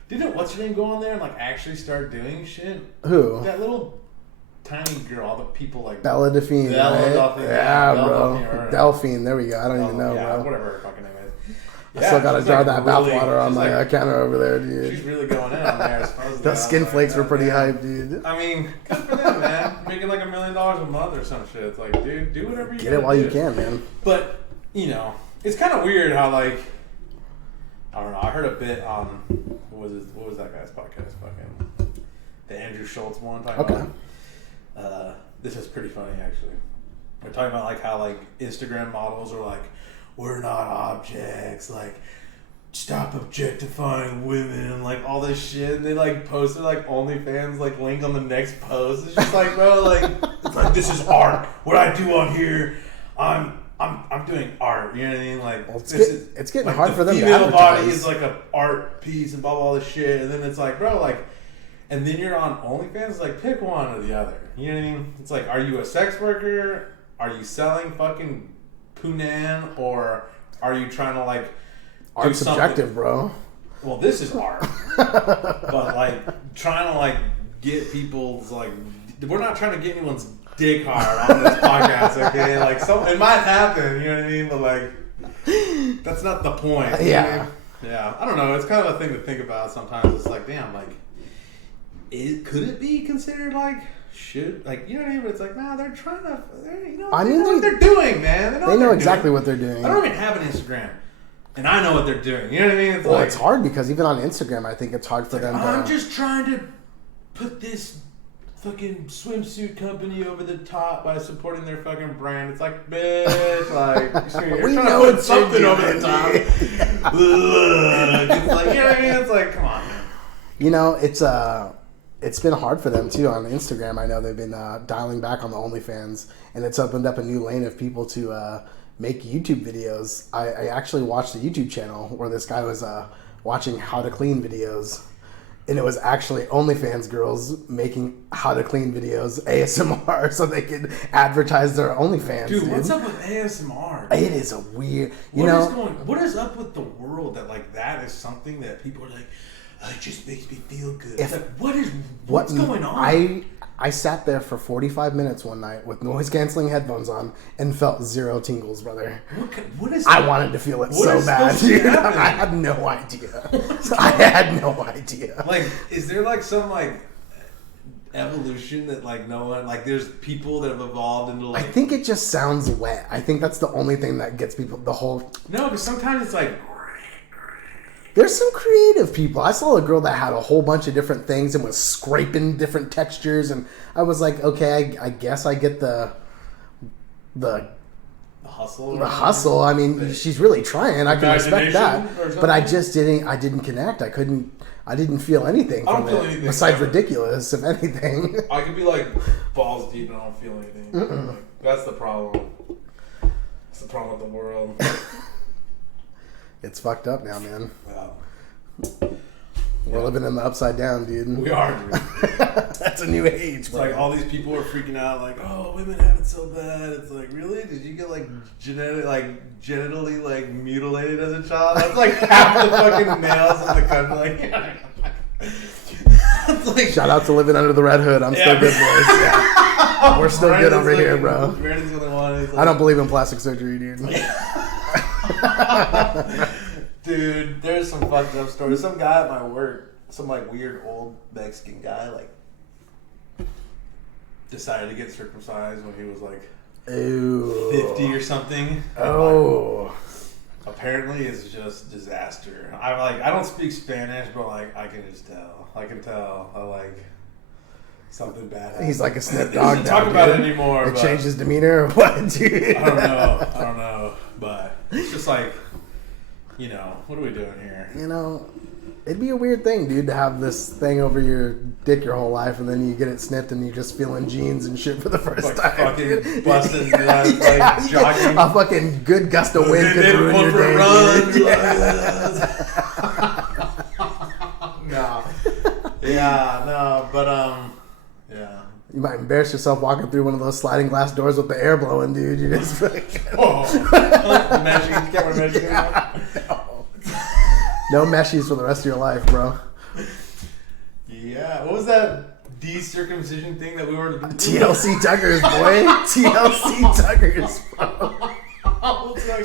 didn't what's her name go on there and like actually start doing shit? Who? That little tiny girl. All the people like Bella Delphine, Bella right? Delphine, Yeah, Bella bro. Delphine, Delphine, there we go. I don't even know, yeah, bro. whatever her fucking name is. I still gotta she's, jar like, that really, bathwater on she's, my like, counter over there, dude. She's really going in on there. Supposedly. The skin flakes were pretty hype. hype, dude. I mean, good for them, man. Making like $1 million a month or some shit. It's like, dude, do whatever you Get it while you can, man. But, you know, it's kind of weird how, like, I don't know. I heard a bit on, what was that guy's podcast? Fucking, the Andrew Schultz one. Okay. This is pretty funny, actually. They're talking about, like, how, like, Instagram models are like, we're not objects, like, stop objectifying women, and like all this shit, and they like posted like OnlyFans like link on the next post. It's just like, bro, like it's like, this is art. What I do on here, I'm doing art. You know what I mean? Like, well, it's getting like, hard for them to female body advertise. is like an art piece and blah blah all this shit, and then it's like, bro, like, and then you're on OnlyFans. It's like, pick one or the other. You know what I mean? It's like, are you a sex worker? Are you selling fucking Punan, or are you trying to like Art's subjective, bro. Well, this is art, but like trying to like get people's like. We're not trying to get anyone's dick hard on this podcast, okay? Like, it might happen, you know what I mean? But like, that's not the point. Yeah. Yeah. I don't know. It's kind of a thing to think about sometimes. It's like, damn, like, could it be considered like? Like, you know what I mean? But it's like, nah, they're trying to, you know, they know what they're doing, man. They know exactly what they're doing. I don't even have an Instagram, and I know what they're doing. You know what I mean? It's it's hard because even on Instagram, I think it's hard for them. I'm just trying to put this fucking swimsuit company over the top by supporting their fucking brand. It's like, bitch, like, you're we trying know to put something over the top. It's like, you know what I mean? It's like, come on, man. You know, it's been hard for them too on Instagram. I know they've been dialing back on the OnlyFans, and it's opened up a new lane of people to make YouTube videos. I actually watched a YouTube channel where this guy was watching how to clean videos, and it was actually OnlyFans girls making how to clean videos ASMR so they could advertise their OnlyFans. Dude, what's up with ASMR? It is a weird. What is up with the world that like that is something that people are like? It just makes me feel good. It's like, what's going on? I sat there for 45 minutes one night with noise-canceling headphones on and felt zero tingles, brother. What is I wanted to feel it so bad, dude. I had no idea. I had no idea. Like, is there like some like evolution that like no one, like there's people that have evolved into like... I think it just sounds wet. I think that's the only thing that gets people, the whole... No, because sometimes it's like... There's some creative people. I saw a girl that had a whole bunch of different things and was scraping different textures, and I was like, okay, I guess I get the hustle. The hustle. I mean, she's really trying. I can respect that, but I just didn't. I didn't connect. I didn't feel anything from it besides ridiculous, if anything. I could be like balls deep and I don't feel anything. Like, that's the problem. That's the problem with the world. It's fucked up now, man. Wow. We're living in the upside down, dude. We are, dude. That's a new age. It's like all these people are freaking out, like, oh, women have it so bad. It's like, really? Did you get like genitally like mutilated as a child? That's like half the fucking males in the country. Like, like, shout out to living under the red hood. I'm still good, boys. Yeah. We're still good over here, bro. Brandon's the one. Like, I don't believe in plastic surgery, dude. Dude, there's some fucked up stories. Some guy at my work, some like weird old Mexican guy, like decided to get circumcised when he was like 50 or something. Oh. Like, apparently it's just disaster. I don't speak Spanish, but like I can just tell. I can tell. Something bad happened. He's like a snip dog. Doesn't talk about it anymore. It changed his demeanor or what, dude? I don't know. But it's just like, you know, what are we doing here? You know, it'd be a weird thing, dude, to have this thing over your dick your whole life, and then you get it snipped, and you're just feeling jeans and shit for the first like time. Fucking dude. busting, like jogging. A fucking good gust of wind could ruin your day. No. Yeah, no, but yeah. You might embarrass yourself walking through one of those sliding glass doors with the air blowing, dude. You just like, meshing. Can't wear meshing anymore. No meshies for the rest of your life, bro. Yeah. What was that decircumcision thing that we were... TLC Tuggers, boy. TLC Tuggers, bro.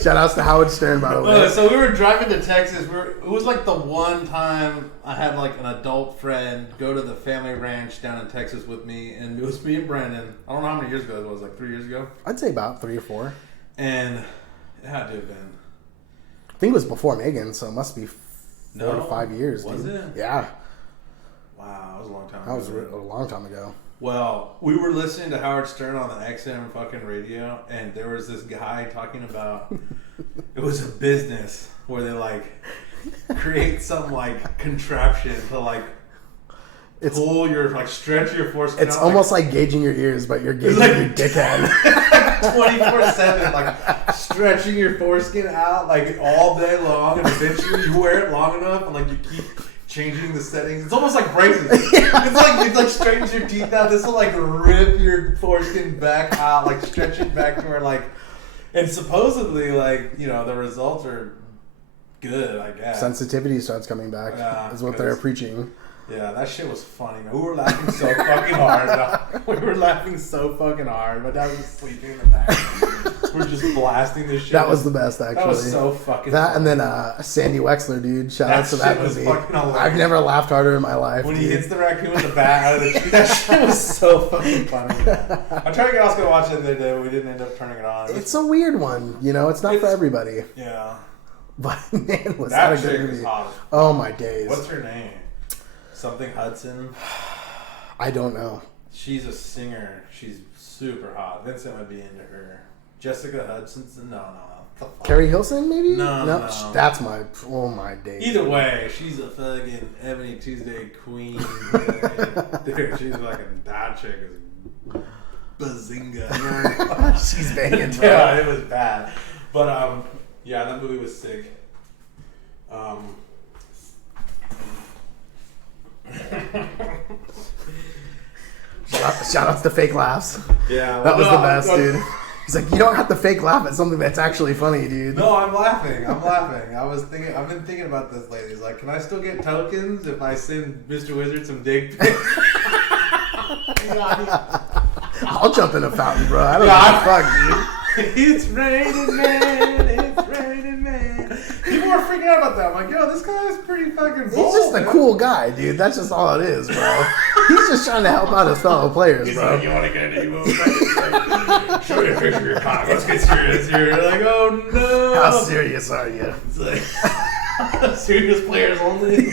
Shout outs to Howard Stern, by the way. So we were driving to Texas. It was like the one time I had like an adult friend go to the family ranch down in Texas with me, and it was me and Brandon. I don't know how many years ago it was, like 3 years ago. I'd say about 3 or 4. And it had to have been. I think it was before Megan, so it must be 4 to 5 years. Was dude. it? Yeah. Wow, that was a long time ago. That was a long time ago. Well, we were listening to Howard Stern on the XM fucking radio, and there was this guy talking about it was a business where they like create some like contraption to like pull your like stretch your foreskin. It's almost like gauging your ears, but you're gauging your dickhead. 24/7, like stretching your foreskin out like all day long, and eventually you wear it long enough, and like you keep changing the settings. It's almost like braces. It's like straightens your teeth out. This will like rip your foreskin back out, like stretch it back to where like, and supposedly like, you know, the results are good, I guess. Sensitivity starts coming back is what they're preaching. Yeah, that shit was funny, man. We were laughing so fucking hard. We were laughing so fucking hard. My dad was just sleeping in the back. We're just blasting this shit. That was the best, actually. That was so fucking that funny. And then Sandy Wexler, dude. Shout out to that was movie. Fucking hilarious. I've never laughed harder in my life. When dude. he hits the raccoon with the bat out of the tree, that shit was so fucking funny. I tried to get Oscar to watch it the other day, but we didn't end up turning it on. It's a weird one, you know. It's not for everybody. Yeah. But man, was that a good movie? Hot. Oh my days. What's her name? Something Hudson. I don't know. She's a singer. She's super hot. Vincent would be into her. Jessica Hudson? No. Carrie Hilson, maybe? No. That's my. Oh my days. Either way, she's a fucking Ebony Tuesday queen. Dude, she's fucking that chick is bazinga. She's banging. Bro. Yeah, it was bad. But yeah, that movie was sick. Shout outs to fake laughs. Yeah, that was the best, dude. He's like, you don't have to fake laugh at something that's actually funny, dude. No, I'm laughing. I've been thinking about this lately. It's like, can I still get tokens if I send Mr. Wizard some dick pics? I'll jump in a fountain, bro. I don't give a fuck, dude. It's raining, man. It's raining, man. People are freaking out about that. I'm like, yo, this guy's pretty fucking bold. He's just a man. cool guy, dude. That's just all it is, bro. He's just trying to help out his fellow players, He's bro. like, you want to get into emotion? Show me a picture of your cock. Let's get serious here. Like, oh no. How serious are you? It's like, serious players only.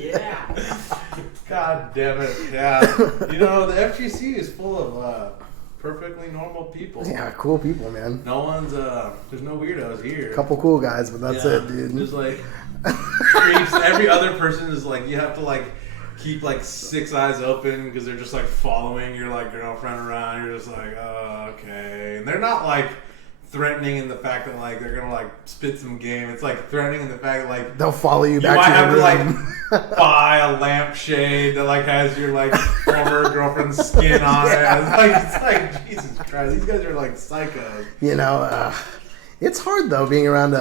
Yeah. God damn it. Yeah. You know, the FGC is full of perfectly normal people. Yeah, cool people, man. No one's, there's no weirdos here. Couple cool guys, but that's it, dude. Just like, creeps. Every other person is like, you have to like, keep like 6 eyes open because they're just like following your like girlfriend around. You're just like, oh, okay. And they're not like threatening in the fact that like they're gonna like spit some game. It's like threatening in the fact that like they'll follow you back might to your have room. to like buy a lampshade that like has your like former girlfriend's skin on it. It's like Jesus Christ, these guys are like psychos. You know, it's hard though being around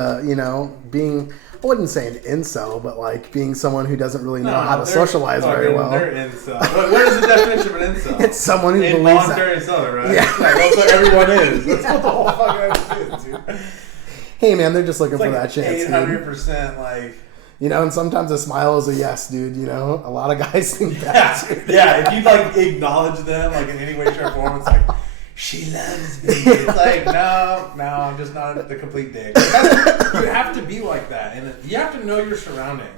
being. I wouldn't say an incel, but like being someone who doesn't really know how to socialize very well. They're incel. What is the definition of an incel? It's someone who believes involuntary incel, right? Yeah. That's what everyone is. That's what the whole fucking is, dude. Hey man, they're just looking It's for like that chance, 800% like. You know, and sometimes a smile is a yes, dude. You know, a lot of guys think that. Yeah, if you like acknowledge them like in any way, shape, or form, it's like, she loves me. It's like, no, I'm just not the complete dick. You have to be like that, and you have to know your surroundings.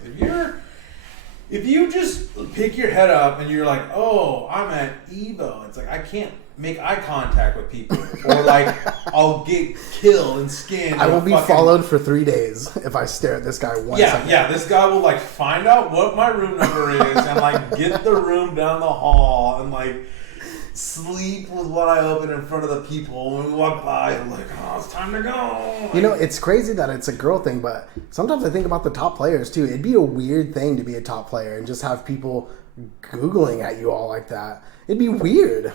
If you just pick your head up and you're like, oh, I'm at Evo, it's like I can't make eye contact with people, or like I'll get killed and skinned. I will be followed for 3 days if I stare at this guy once. Yeah. This guy will like find out what my room number is and like get the room down the hall and like sleep with one eye open in front of the people. When we walk by, I'm like, oh, it's time to go. Like, you know, it's crazy that it's a girl thing, but sometimes I think about the top players too. It'd be a weird thing to be a top player and just have people Googling at you all like that. It'd be weird.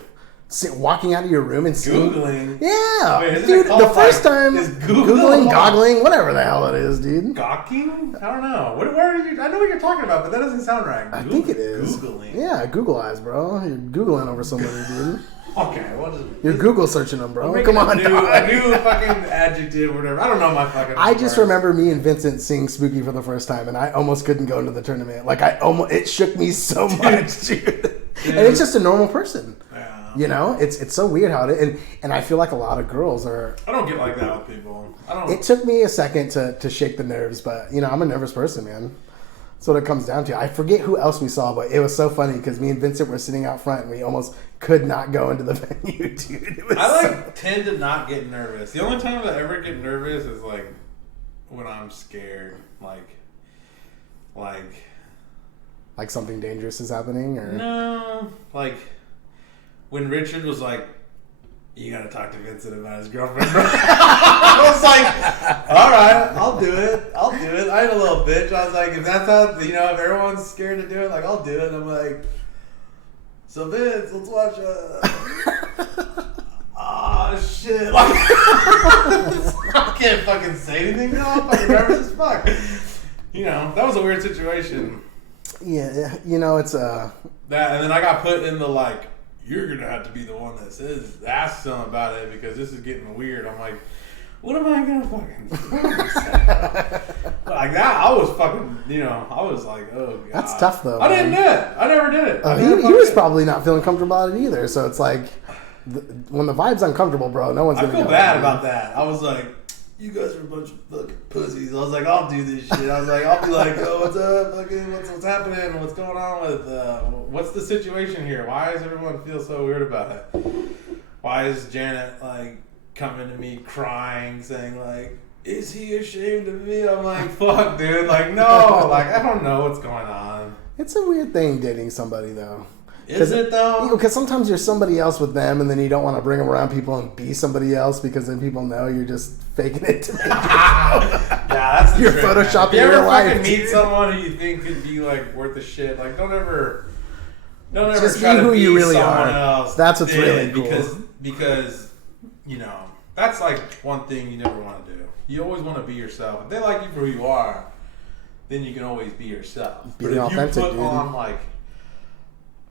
Walking out of your room and seeing... Googling? Yeah. Wait, dude, the first like, time... Googling, goggling, whatever the hell it is, dude. Gawking? I don't know. Where are you... I know what you're talking about, but that doesn't sound right. I think it is. Googling. Yeah, Google eyes, bro. You're Googling over somebody, dude. Okay, what is it? You're Google searching them, bro. Come on, a new fucking adjective or whatever. I don't know my fucking... I just remember me and Vincent seeing Spooky for the first time, and I almost couldn't go into the tournament. Like, it shook me so much, dude. And it's just a normal person. You know, it's so weird how it is. And I feel like a lot of girls are... I don't get like that with people. It took me a second to shake the nerves, but, you know, I'm a nervous person, man. That's what it comes down to. I forget who else we saw, but it was so funny because me and Vincent were sitting out front and we almost could not go into the venue, dude. Tend to not get nervous. The only time I ever get nervous is, like, when I'm scared. Like something dangerous is happening? Or no. Like... When Richard was like, you gotta talk to Vincent about his girlfriend. I was like, all right, I'll do it. I had a little bitch. I was like, if that's how, if everyone's scared to do it, like, I'll do it. And I'm like, so Vince, let's watch shit. Like, I can't fucking say anything. I'm fucking nervous as fuck. That was a weird situation. Yeah, you know, it's that, and then I got put in the like, you're gonna have to be the one that says ask them about it because this is getting weird. I'm like, what am I gonna fucking say? Like that, I was fucking, you know, I was like, oh god, that's tough though. I didn't do it. I never did it. He was probably not feeling comfortable about it either. So it's like, when the vibe's uncomfortable, bro, no one's gonna. I feel bad about that. I was like, you guys are a bunch of fucking pussies. I was like, I'll do this shit. I was like, I'll be like, oh, what's up? Fucking, what's happening? What's going on with, what's the situation here? Why does everyone feel so weird about it? Why is Janet, like, coming to me crying, saying, like, is he ashamed of me? I'm like, fuck, dude. Like, no. Like, I don't know what's going on. It's a weird thing dating somebody, though. Is it though? Because sometimes you're somebody else with them, and then you don't want to bring them around people and be somebody else because then people know you're just faking it to make yeah, that's the you're trick, photoshopping man. If you your ever life. fucking meet someone who you think could be like worth a shit, like don't ever just try be to who be you really someone are. else. That's what's really cool. Because you know that's like one thing you never want to do. You always want to be yourself. If they like you for who you are, then you can always be yourself. Being authentic, you put dude. on like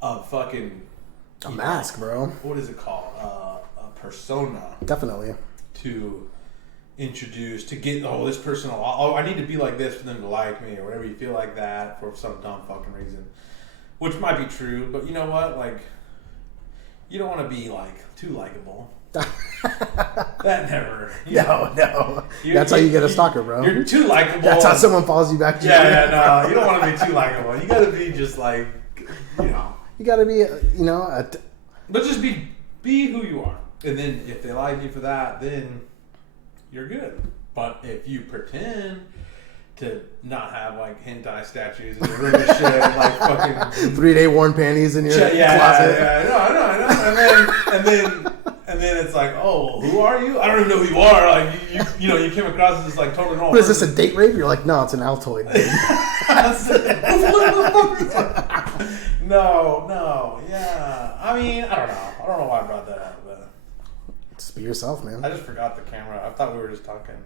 a fucking a mask, bro. What is it called? A persona. Definitely. To introduce, to get, this person, I need to be like this for them to like me, or whatever you feel like that for some dumb fucking reason. Which might be true, but you know what? Like, you don't want to be, like, too likable. That never. No. That's how you get a stalker, bro. You're too likable. That's how someone follows you back to no. You don't want to be too likable. You got to be just like, you know. You got to be, But just be who you are. And then if they like you for that, then you're good. But if you pretend to not have like hentai statues in your room and shit, like fucking 3-day worn panties in your closet. Yeah, I know. And then it's like, oh, who are you? I don't even know who you are. Like you came across as this like totally normal. What is this, a date rape? You're like, no, it's an Altoid. No, yeah. I mean, I don't know. I don't know why I brought that up, but just be yourself, man. I just forgot the camera. I thought we were just talking.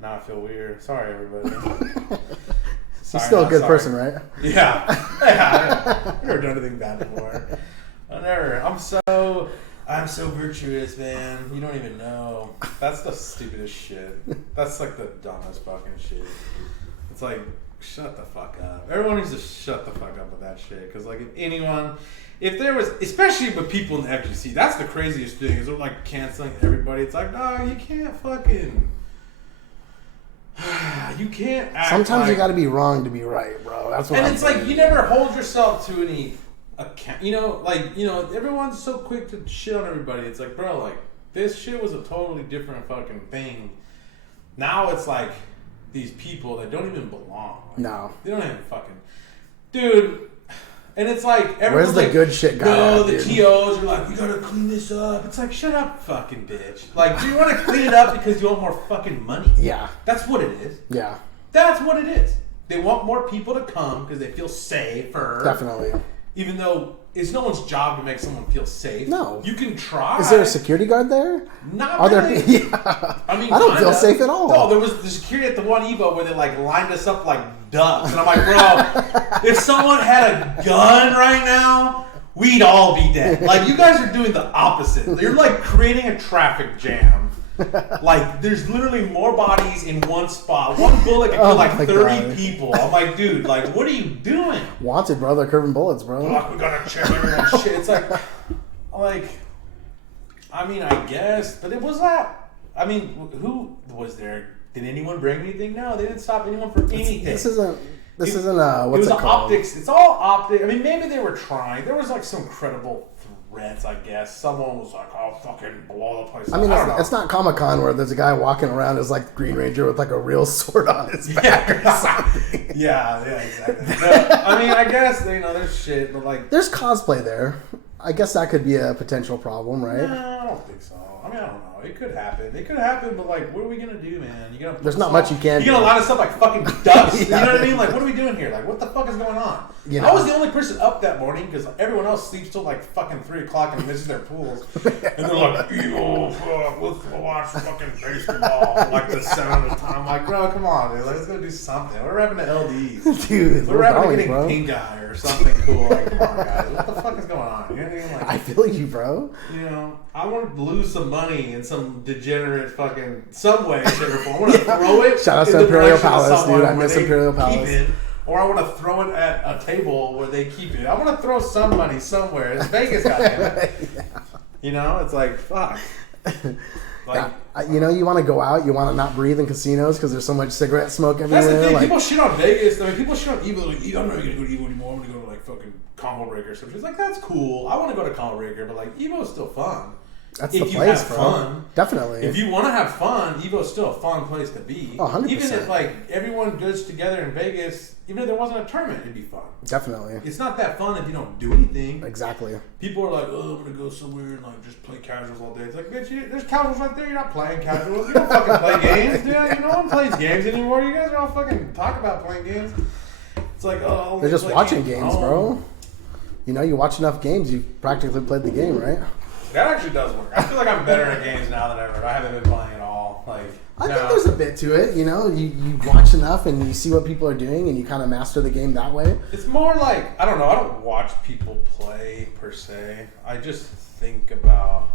Now I feel weird. Sorry, everybody. You're still a good person, right? Yeah. I've never done anything bad before. I'm so virtuous, man. You don't even know. That's the stupidest shit. That's like the dumbest fucking shit. It's like, shut the fuck up. Everyone needs to shut the fuck up with that shit. Because, like, if there was, especially with people in the FGC, that's the craziest thing. Is they're like canceling everybody. It's like, no, you can't fucking. You can't act. Sometimes like, you got to be wrong to be right, bro. That's what. And I'm it's saying. like you never hold yourself to any account. Everyone's so quick to shit on everybody. It's like, bro, like this shit was a totally different fucking thing. Now it's like these people that don't even belong. Like, no, they don't even fucking, dude. And it's like where's the like, good shit guy? No, the TOs are like, we gotta clean this up. It's like, shut up, fucking bitch. Like, do you want to clean it up because you want more fucking money? Yeah, that's what it is. Yeah, that's what it is. They want more people to come because they feel safer. Definitely. Even though it's no one's job to make someone feel safe. No. You can try. Is there a security guard there? Not Are really. There, yeah. I mean, I don't feel safe at all. No, there was the security at the one Evo where they like lined us up like ducks. And I'm like, bro, if someone had a gun right now, we'd all be dead. Like, you guys are doing the opposite. You're like creating a traffic jam. Like, there's literally more bodies in one spot. One bullet can kill like 30 people. I'm like, dude, like, what are you doing? Wanted, bro. They're curving bullets, bro. Like, we gotta check everyone's shit. It's like, I mean, I guess, but it was that. I mean, who was there? Did anyone bring anything? No, they didn't stop anyone from anything. This isn't what's it called? Optics. It's all optics. I mean, maybe they were trying. There was like some credible threats, I guess. Someone was like, "I'll fucking blow the place up." I mean, it's not Comic-Con where there's a guy walking around as like Green Ranger with like a real sword on his back or something. Yeah, exactly. No, I mean, I guess there's shit, but like there's cosplay there. I guess that could be a potential problem, right? No, I don't think so. I mean, I don't know. It could happen. It could happen, but like, what are we gonna do, man? You gonna There's not much you can. You gonna line us up like fucking dust. You know what I mean? Like, what are we doing here? Like, what the fuck is going on? You know? I was the only person up that morning because everyone else sleeps till like fucking 3:00 and misses their pools, and they're like, "Yo, fuck, let's go watch fucking baseball." Like the 7th time, I'm like, bro, come on, dude. Let's go do something. We're having the LDs, dude. We're having getting pink eye or something cool. Like, come on, guys. What the fuck is going on? You know what I mean? Like, I feel you, bro. You know, I want to lose some money in some degenerate fucking Subway, shape, or form. I want to throw it. Shout out to Imperial Palace, dude. I miss Imperial Palace. It, or I want to throw it at a table where they keep it. I want to throw some money somewhere. It's Vegas, goddammit. Yeah. You know, it's like fuck. Like, you know, you want to go out, you want to not breathe in casinos because there's so much cigarette smoke everywhere. That's the thing. Like, people shit on Vegas. I mean, people shit on Evo. Like, I'm not going to go to Evo anymore. I'm going to go to like fucking Combo Breaker or something. It's like, that's cool. I want to go to Combo Breaker, but like Evo is still fun. That's if the you place, have bro. Fun. Definitely. If you want to have fun, Evo's still a fun place to be. Oh, 100%. Even if like everyone goes together in Vegas, even if there wasn't a tournament, it'd be fun. Definitely. It's not that fun if you don't do anything. Exactly. People are like, oh, I'm gonna go somewhere and like just play casuals all day. It's like, bitch, there's casuals right there. You're not playing casuals. You don't fucking play games, dude. You no one plays games anymore. You guys are all fucking talk about playing games. It's like, oh, they're just watching games, bro. You know, you watch enough games, you've practically played the game, right? That actually does work. I feel like I'm better at games now than ever. I haven't been playing at all. Like, I think there's a bit to it. You know, you watch enough and you see what people are doing, and you kind of master the game that way. It's more like, I don't know. I don't watch people play per se. I just think about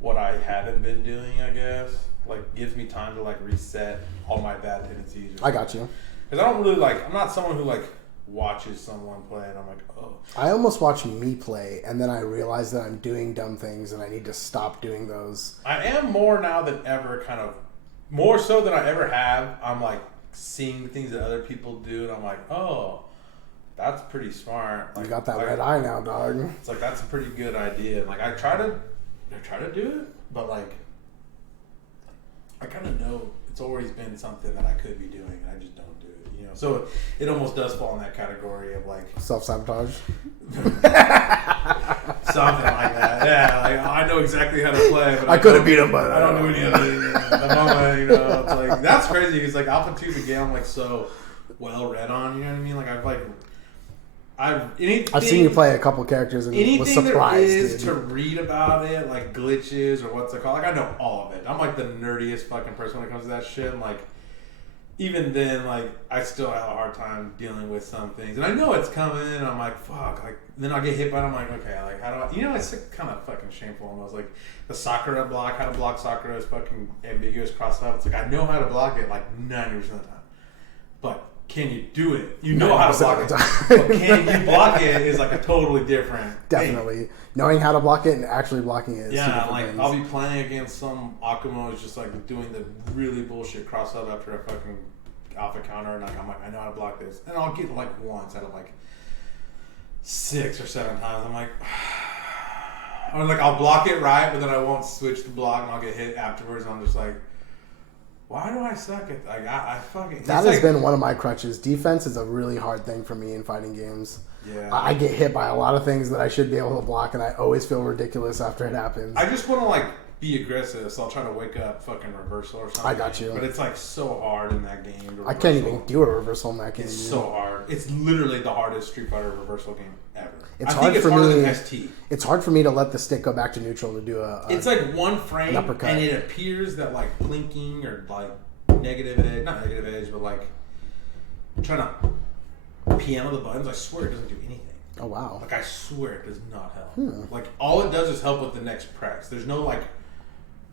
what I haven't been doing. I guess like gives me time to like reset all my bad tendencies. I got you. Because I don't really like. I'm not someone who like watches someone play and I'm like, oh. I almost watch me play and then I realize that I'm doing dumb things and I need to stop doing those. I am more now than ever, kind of more so than I ever have. I'm like seeing things that other people do and I'm like, oh, that's pretty smart. Like, you got that red eye now, dog. It's like that's a pretty good idea. And like I try to do it, but like I kind of know it's always been something that I could be doing and I just don't do it. You know, so it almost does fall in that category of like self-sabotage. Something like that. Yeah, like I know exactly how to play, but I could have beat him, but I don't do anything at the moment. You know, it's like that's crazy because like Alpha 2 the game I'm like so well read on. You know what I mean? Like I've seen you play a couple characters and was surprised. Anything there is to read about it, like glitches or what's it called. Like I know all of it. I'm like the nerdiest fucking person when it comes to that shit. And like even then, like I still have a hard time dealing with some things, and I know it's coming. And I'm like, fuck. Like then I'll get hit by it. I'm like, okay, like how do I? You know, it's kind of fucking shameful almost. Like the Sakura block, how to block Sakura is fucking ambiguous cross up. It's like I know how to block it like 90% of the time, but can you do it? You know how to block it. But can you block it is like a totally different Definitely. thing. Knowing how to block it and actually blocking it is yeah, like things. I'll be playing against some Akumo who's just like doing the really bullshit cross up after a fucking alpha counter and like I'm like, I know how to block this. And I'll get like once out of like 6 or 7 times. I'm like or like I'll block it right, but then I won't switch the block and I'll get hit afterwards and I'm just like, why do I suck at like I fucking that has been one of my crutches. Defense is a really hard thing for me in fighting games. Yeah, I get hit by a lot of things that I should be able to block, and I always feel ridiculous after it happens. I just want to like be aggressive, so I'll try to wake up fucking reversal or something. I got you. But it's like so hard in that game. I can't even do a reversal in that game. It's so hard. It's literally the hardest Street Fighter reversal game ever. It's I hard think it's for harder me. than ST. It's hard for me to let the stick go back to neutral to do a it's like one frame, uppercut. and it appears that like blinking or like negative edge, not negative edge, but like trying to piano the buttons. I swear it doesn't do anything. Oh wow! Like I swear it does not help. Like all it does is help with the next press. There's no like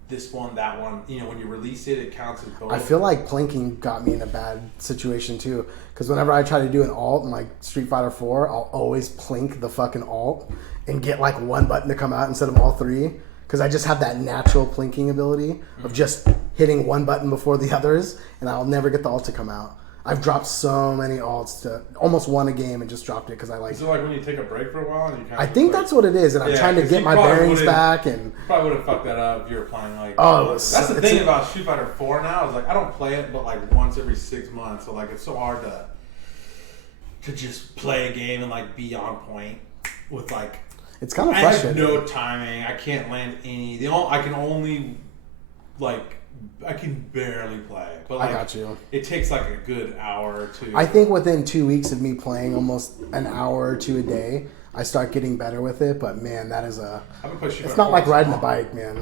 this one, that one. You know, when you release it, it counts as both. I feel like plinking got me in a bad situation too, because whenever I try to do an alt in like Street Fighter 4, I'll always plink the fucking alt and get like one button to come out instead of all three, because I just have that natural plinking ability of just hitting one button before the others, and I'll never get the alt to come out. I've dropped so many alts to almost won a game and just dropped it because I like. So like when you take a break for a while, and you kind I think that's what it is, and I'm trying to get my bearings back. And probably would have fucked that up if you were playing like. Oh, that's the thing about Street Fighter 4 now is like I don't play it, but like once every 6 months, so like it's so hard to just play a game and like be on point with like It's kind of I have frustrating. no timing. I can't land any. I can only like I can barely play. But like, I got you. It takes like a good hour or two. I think within 2 weeks of me playing almost an hour or two a day, I start getting better with it. But man, that is it's not like riding a bike, man.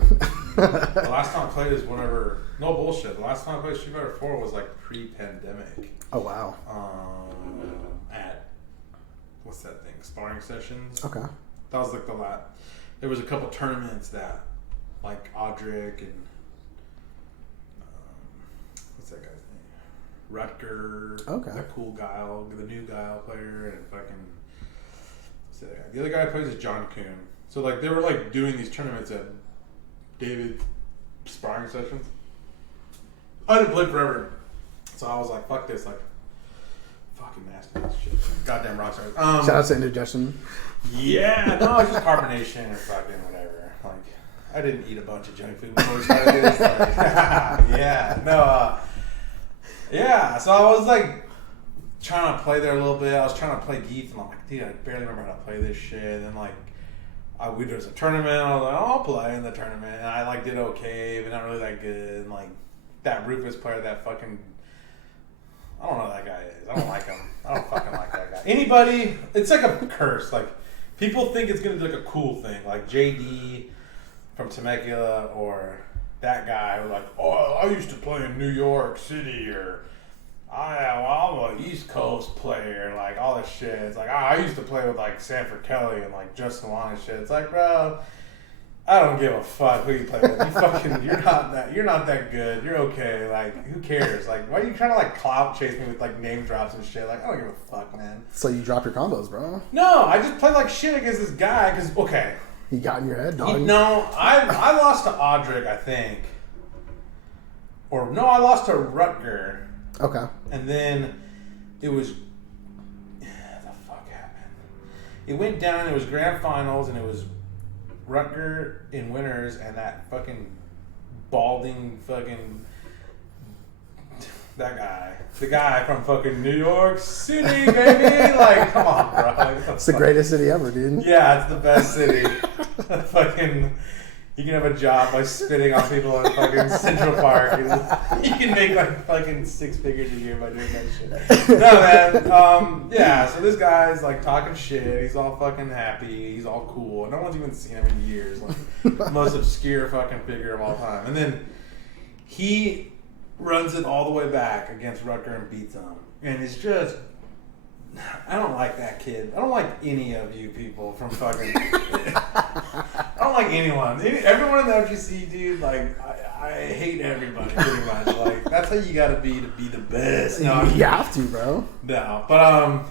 The last time I played is whenever. No bullshit. The last time I played Street Fighter 4 was like pre-pandemic. Oh wow. At what's that thing? Sparring sessions. Okay. That was like the last. There was a couple tournaments that, like Audric and what's that guy's name? Rutger. Okay. The cool Guile, the new Guile player, and fucking what's that guy? The other guy who plays is John Kuhn. So like they were like doing these tournaments at David sparring sessions. I didn't play forever, so I was like, "Fuck this!" Like, fucking nasty ass shit. Goddamn rockstars. Shout out to Indigestion. Yeah, no, it's just carbonation or fucking whatever. Like, I didn't eat a bunch of junk food before we started this. Like, yeah. So I was like trying to play there a little bit. I was trying to play Geef, and I'm like, dude, I barely remember how to play this shit. And then like, there was a tournament. I was like, oh, I'll play in the tournament. And I like did okay, but not really that good. And like that Rufus player, that fucking. I don't know who that guy is. I don't like him. I don't fucking like that guy. Anybody, it's like a curse. Like, people think it's going to be like a cool thing. Like JD from Temecula or that guy who's like, oh, I used to play in New York City or I'm an East Coast player. Like, all this shit. It's like, I used to play with like Sanford Kelly and like Justin Long and shit. It's like, bro, I don't give a fuck who you play with. You're not that good. You're okay. Like, who cares? Like, why are you trying to like clout chase me with like name drops and shit? Like, I don't give a fuck, man. So you drop your combos, bro. No, I just played like shit against this guy because okay. He got in your head, dog. I lost to Audric, I think. Or no, I lost to Rutger. Okay. And then it was the fuck happened? It went down, it was grand finals and it was Rutger in winners and that fucking balding fucking that guy. The guy from fucking New York City, baby. Like, come on, bro. Like, it's the greatest city ever, dude. Yeah, it's the best city. Fucking you can have a job by spitting on people in fucking Central Park. You can make like fucking 6 figures a year by doing that shit. No, man. Yeah, so this guy's like talking shit. He's all fucking happy. He's all cool. No one's even seen him in years. Like, the most obscure fucking figure of all time. And then he runs it all the way back against Rutger and beats him. And it's just... I don't like that kid. I don't like any of you people from fucking... I don't like anyone. Everyone in the FGC, dude, like, I hate everybody pretty much. Like, that's how you gotta be to be the best. No, you have to, bro. No, but,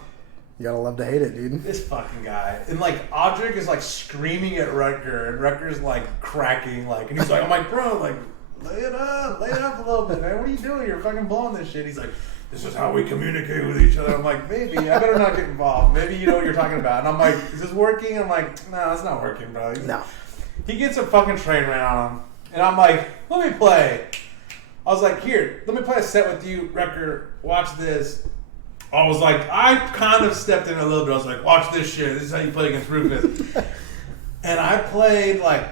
you gotta love to hate it, dude. This fucking guy. And, like, Audric is, like, screaming at Rutger, and Rutger's, like, cracking, like, and he's like, I'm like, bro, like, lay it up a little bit, man. What are you doing? You're fucking blowing this shit. He's like, this is how we communicate with each other. I'm like, baby, I better not get involved. Maybe you know what you're talking about. And I'm like, is this working? I'm like, no, it's not working, bro. No. He gets a fucking train ran on him. And I'm like, let me play. I was like, here, let me play a set with you, Rutger. Watch this. I was like, I kind of stepped in a little bit. I was like, watch this shit. This is how you play against Rufus. And I played like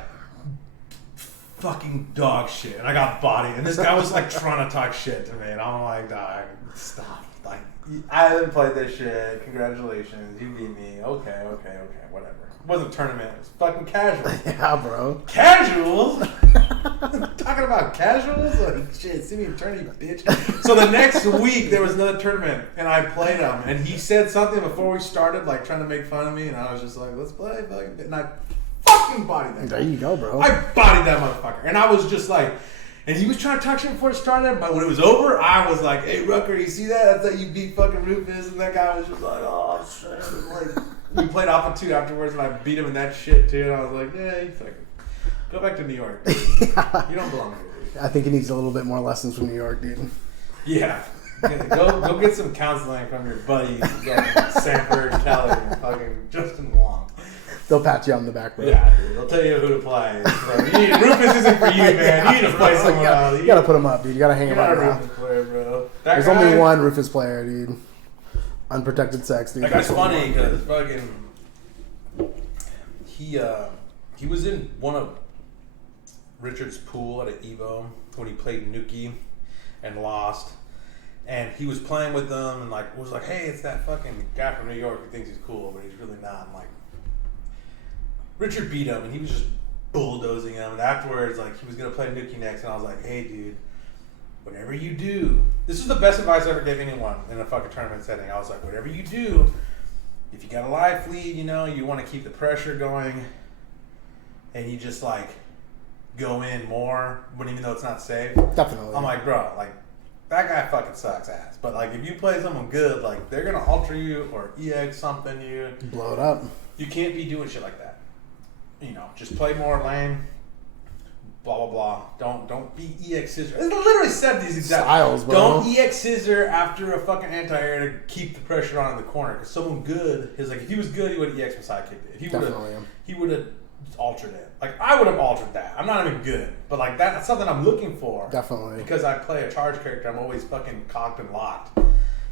fucking dog shit. And I got bodied. And this guy was like trying to talk shit to me. And I'm like, dog, stop. Like, I haven't played this shit. Congratulations. You beat me. Okay, whatever. It wasn't a tournament. It was fucking casual. Yeah, bro. Casuals? Talking about casuals? Like, shit, see me eternity, bitch. So the next week, there was another tournament, and I played him, and he said something before we started, like, trying to make fun of me, and I was just like, let's play, fucking, and I fucking bodied that guy. There you go, bro. I bodied that motherfucker, and I was just like, and he was trying to talk shit before it started, but when it was over, I was like, hey, Rutger, you see that? That's how you beat fucking Rufus, and that guy was just like, oh, shit, like... We played Alpha 2 afterwards, and I beat him in that shit, too. And I was like, yeah, you fucking... Go back to New York. You don't belong here, dude. I think he needs a little bit more lessons from New York, dude. Yeah. Go get some counseling from your buddies. Sanford, Kelly, and fucking Justin Long. They'll pat you on the back, bro. Yeah, dude. They'll tell you who to play. So Rufus isn't for you, man. You need to play someone else. You gotta put him up, dude. You gotta hang him up. Rufus player, bro. There's only one Rufus player, dude. Unprotected sex, dude. That guy's funny because fucking he was in one of Richard's pool at an Evo when he played Nuki and lost. And he was playing with them and like was like, hey, it's that fucking guy from New York who thinks he's cool, but he's really not. And like Richard beat him and he was just bulldozing him. And afterwards, like he was gonna play Nuki next, and I was like, hey, dude, whatever you do, this is the best advice I ever gave anyone in a fucking tournament setting. I was like, whatever you do, if you got a life lead, you know, you want to keep the pressure going, and you just like go in more, but even though it's not safe. Definitely. I'm like, bro, like that guy fucking sucks ass. But like if you play someone good, like they're gonna alter you or EX something you. Blow it up. You can't be doing shit like that. You know, just play more lane. Blah blah blah. Don't be EX scissor. It literally said these exact styles, bro. Don't EX scissor after a fucking anti-air to keep the pressure on in the corner. Because someone good is like, if he was good, he would have EX and side kicked it. If he would have altered it. Like I would have altered that. I'm not even good, but like that's something I'm looking for. Definitely. Because I play a charge character, I'm always fucking cocked and locked.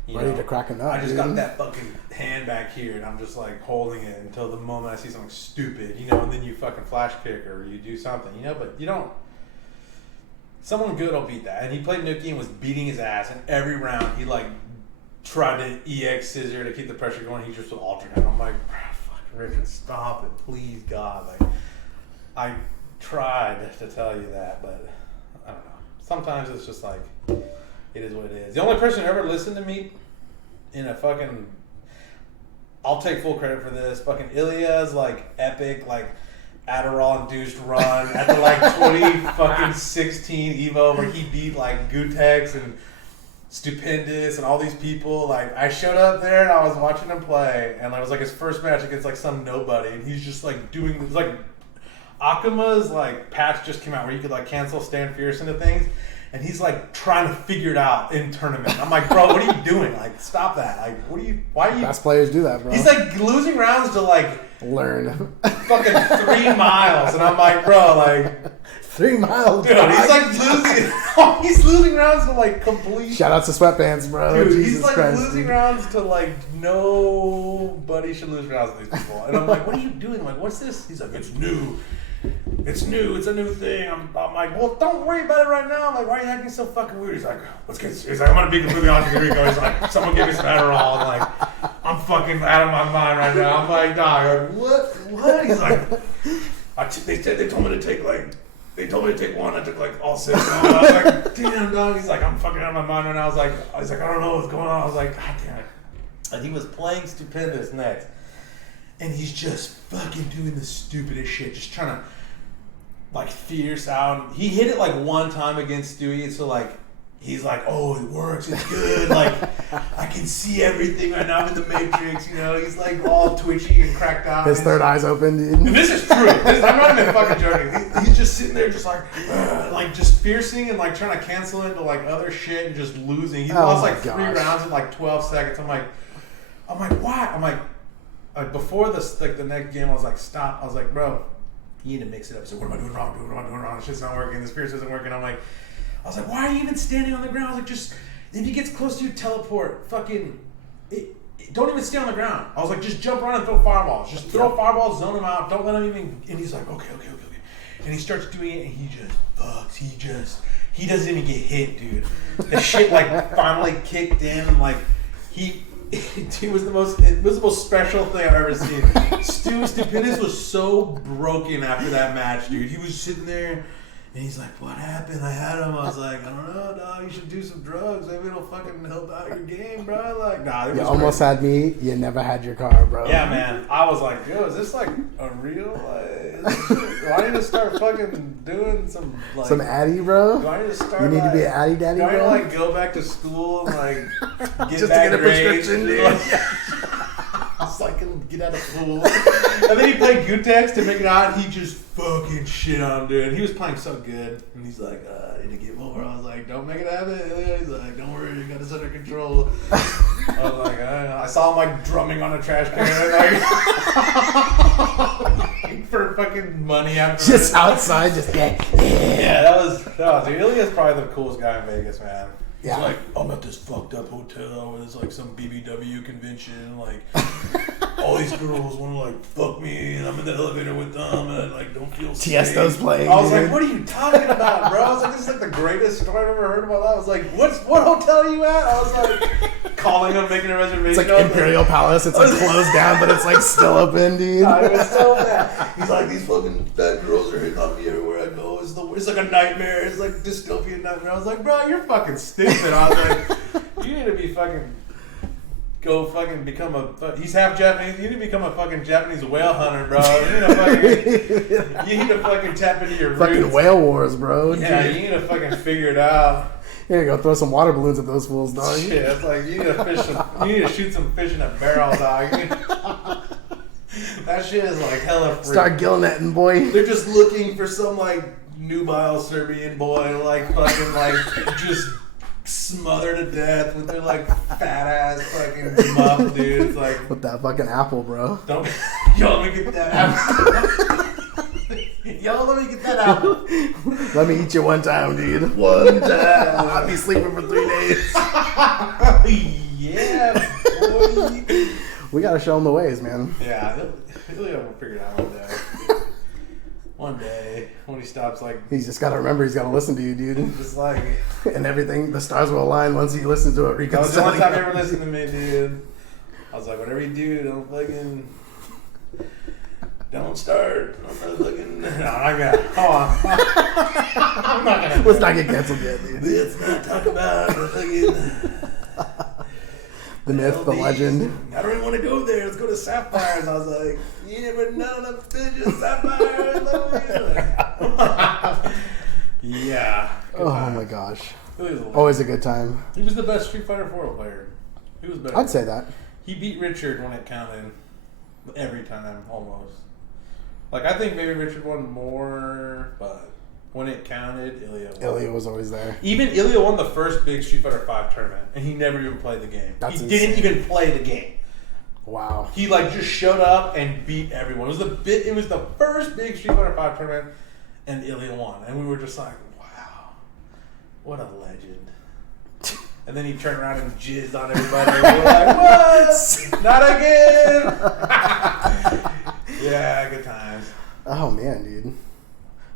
Ready to crack a nut. I just got that fucking hand back here, and I'm just like holding it until the moment I see something stupid, you know, and then you fucking flash kick or you do something, you know, but you don't. Someone good will beat that. And he played Nuki and was beating his ass, and every round he like tried to EX scissor to keep the pressure going. He just would alter him. I'm like, fucking Richard, stop it, please, God. Like, I tried to tell you that, but I don't know. Sometimes it's just like, it is what it is. The only person who ever listened to me in a fucking, I'll take full credit for this, fucking Ilya's like epic, like Adderall induced run at the like 2016 Evo where he beat like Gutex and Stupendous and all these people. Like I showed up there and I was watching him play, and it was like his first match against like some nobody, and he's just like doing this, like Akuma's like patch just came out where you could like cancel stand fierce into things. And he's like trying to figure it out in tournament. I'm like, bro, what are you doing? Like, stop that. Like, why are you? Best players do that, bro. He's like losing rounds to like learn fucking 3 miles, and I'm like, bro, like 3 miles. Dude, he's like losing. He's losing rounds to like complete. Shout out to sweatpants, bro. Dude, Jesus he's like Christ, losing dude. rounds to like nobody should lose rounds to these people. And I'm like, what are you doing? I'm like, what's this? He's like, it's new. It's new. It's a new thing. I'm like, well, don't worry about it right now. I'm like, why are you acting so fucking weird? He's like, let's get. He's like, I'm gonna be completely honest with you, Rico. He's like, someone give me some Adderall. I'm like, I'm fucking out of my mind right now. I'm like, dog, what? He's like, they told me to take like. They told me to take one. I took like all 6. And I was like, damn, dog. He's like, I'm fucking out of my mind right now. I was like, I don't know what's going on. I was like, God damn it. And he was playing Stupendous next. And he's just fucking doing the stupidest shit. Just trying to, like, fierce out. He hit it, like, one time against Stewie. And so, like, he's like, oh, it works. It's good. Like, I can see everything right now. I'm in the Matrix, you know. He's, like, all twitchy and cracked out. His third eye's open, dude. And this is true. I'm not even fucking joking. He's just sitting there just, like, just fiercing and, like, trying to cancel into, like, other shit and just losing. He lost, like, 3 rounds in, like, 12 seconds. I'm like, why? I'm like, before this, like the next game, I was like, stop. I was like, bro, you need to mix it up. So what am I doing wrong? What am I doing wrong? This shit's not working. This fierce isn't working. I was like, why are you even standing on the ground? I was like, just if he gets close to you, teleport. Fucking, don't even stay on the ground. I was like, just jump around and throw fireballs. Just throw fireballs, zone him out. Don't let him even. And he's like, okay. And he starts doing it, and he just fucks. He doesn't even get hit, dude. The shit like finally kicked in, and like it was the most special thing I've ever seen. Stupendous was so broken after that match, dude. He was sitting there and he's like, what happened? I had him. I was like, I don't know, dog. You should do some drugs. Maybe it'll fucking help out your game, bro. Like, nah. You almost had me. You never had your car, bro. Yeah, man. I was like, yo, is this like a real? Do I need to start fucking doing some like some Addy, bro? Do I need to start? You need to be an Addy daddy, bro. Do I need to like go back to school and like get just back to get a grades? prescription, dude. Just like get out of pool. And then he played Gutex to make it out. He just fucking shit on him, dude. He was playing so good, and he's like, I need to get more. I was like, don't make it happen. He's like, don't worry, you got this under control. I was like, I saw him like drumming on a trash can, like for fucking money after. Just outside, just yeah, that was dude. Ilya's probably the coolest guy in Vegas, man. He's like, I'm at this fucked up hotel where there's like some BBW convention, like all these girls want to like fuck me, and I'm in the elevator with them, and I like don't feel safe. Tiesto's playing. I was like, what are you talking about, bro? I was like, this is like the greatest story I've ever heard about that. I was like, what hotel are you at? I was like, calling them, making a reservation. It's like Imperial Palace. It's like closed down, but it's like still open, dude. It was so bad. He's like, these fucking fat girls are hitting on me everywhere I go. It's like a nightmare. It's like dystopian nightmare. I was like, bro, you're fucking stupid. I was like, you need to be fucking become a. He's half Japanese. You need to become a fucking Japanese whale hunter, bro. You need to fucking tap into your fucking roots. whale wars, bro. Yeah, you need to fucking figure it out. You need to go throw some water balloons at those fools, dog. Shit, it's like you need to shoot some fish in a barrel, dog. That shit is like hella free. Start gill netting, boy. They're just looking for some like nubile Serbian boy, like fucking like just smothered to death with their like fat ass fucking muff, dude. It's like with that fucking apple, bro. Don't yo, let me get that apple. Yo, let me get that apple. Let me eat you one time, dude. One time. I'll be sleeping for 3 days. Yeah, boy. We gotta show him the ways, man. Yeah, he'll figure it out one day. One day, when he stops, like... He's just gotta remember he's gotta listen to you, dude. Just like... And everything, the stars will align once he listens to it. That was the only time he ever listened to me, dude. I was like, whatever you do, don't fucking... Don't start. I'm not fucking... No, I'm not gonna... Hold on. I'm not gonna... Let's not get canceled yet, dude. Let's not talk about the fucking... The myth, the legend. I don't even want to go there. Let's go to Sapphires. I was like, yeah, but none of the bitches Sapphires. Yeah. Oh time. my gosh. Always a good time. He was the best Street Fighter 4 player. He was better. I'd say that. He beat Richard when it counted. Every time, almost. Like, I think maybe Richard won more, but when it counted, Ilya won. Ilya was always there. Even Ilya won the first big Street Fighter 5 tournament, and he never even played the game. That's he insane. didn't even play the game. Wow. He like just showed up and beat everyone. It was the first big Street Fighter 5 tournament, and Ilya won. And we were just like, wow, what a legend. And then he turned around and jizzed on everybody. And we were like, what? Not again. Yeah, good times. Oh man, dude.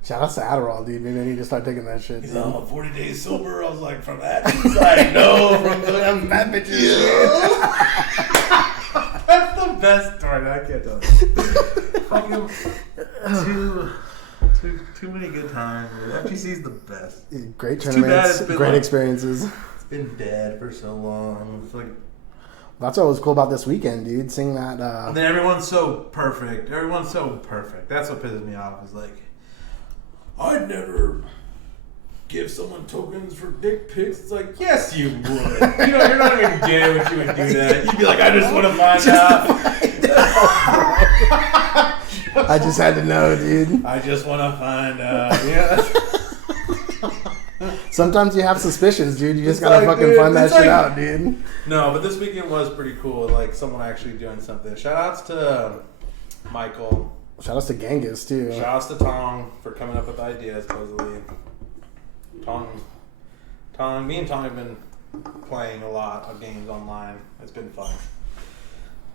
Shout out to Adderall, dude. Maybe I need to start taking that shit. He's like, I'm 40 days sober. I was like, from that? He's like, no, from the that bitches. Yeah. That's the best story. I can't tell you. Too many good times. FGC's the best. Great tournaments, great experiences. It's been dead for so long. It's like that's what was cool about this weekend, dude. Seeing that. And then everyone's so perfect. That's what pisses me off. Is like, I'd never give someone tokens for dick pics. It's like, yes, you would. You're not even gay when you would do that. You'd be like, I just want to find out. I just had to know, dude. I just want to find out. Yeah. Sometimes you have suspicions, dude. You just gotta fucking find that shit out, dude. No, but this weekend was pretty cool. Like someone actually doing something. Shout outs to Michael. Shout outs to Genghis too. Shout outs to Tong for coming up with the idea, supposedly. Me and Tong have been playing a lot of games online. It's been fun.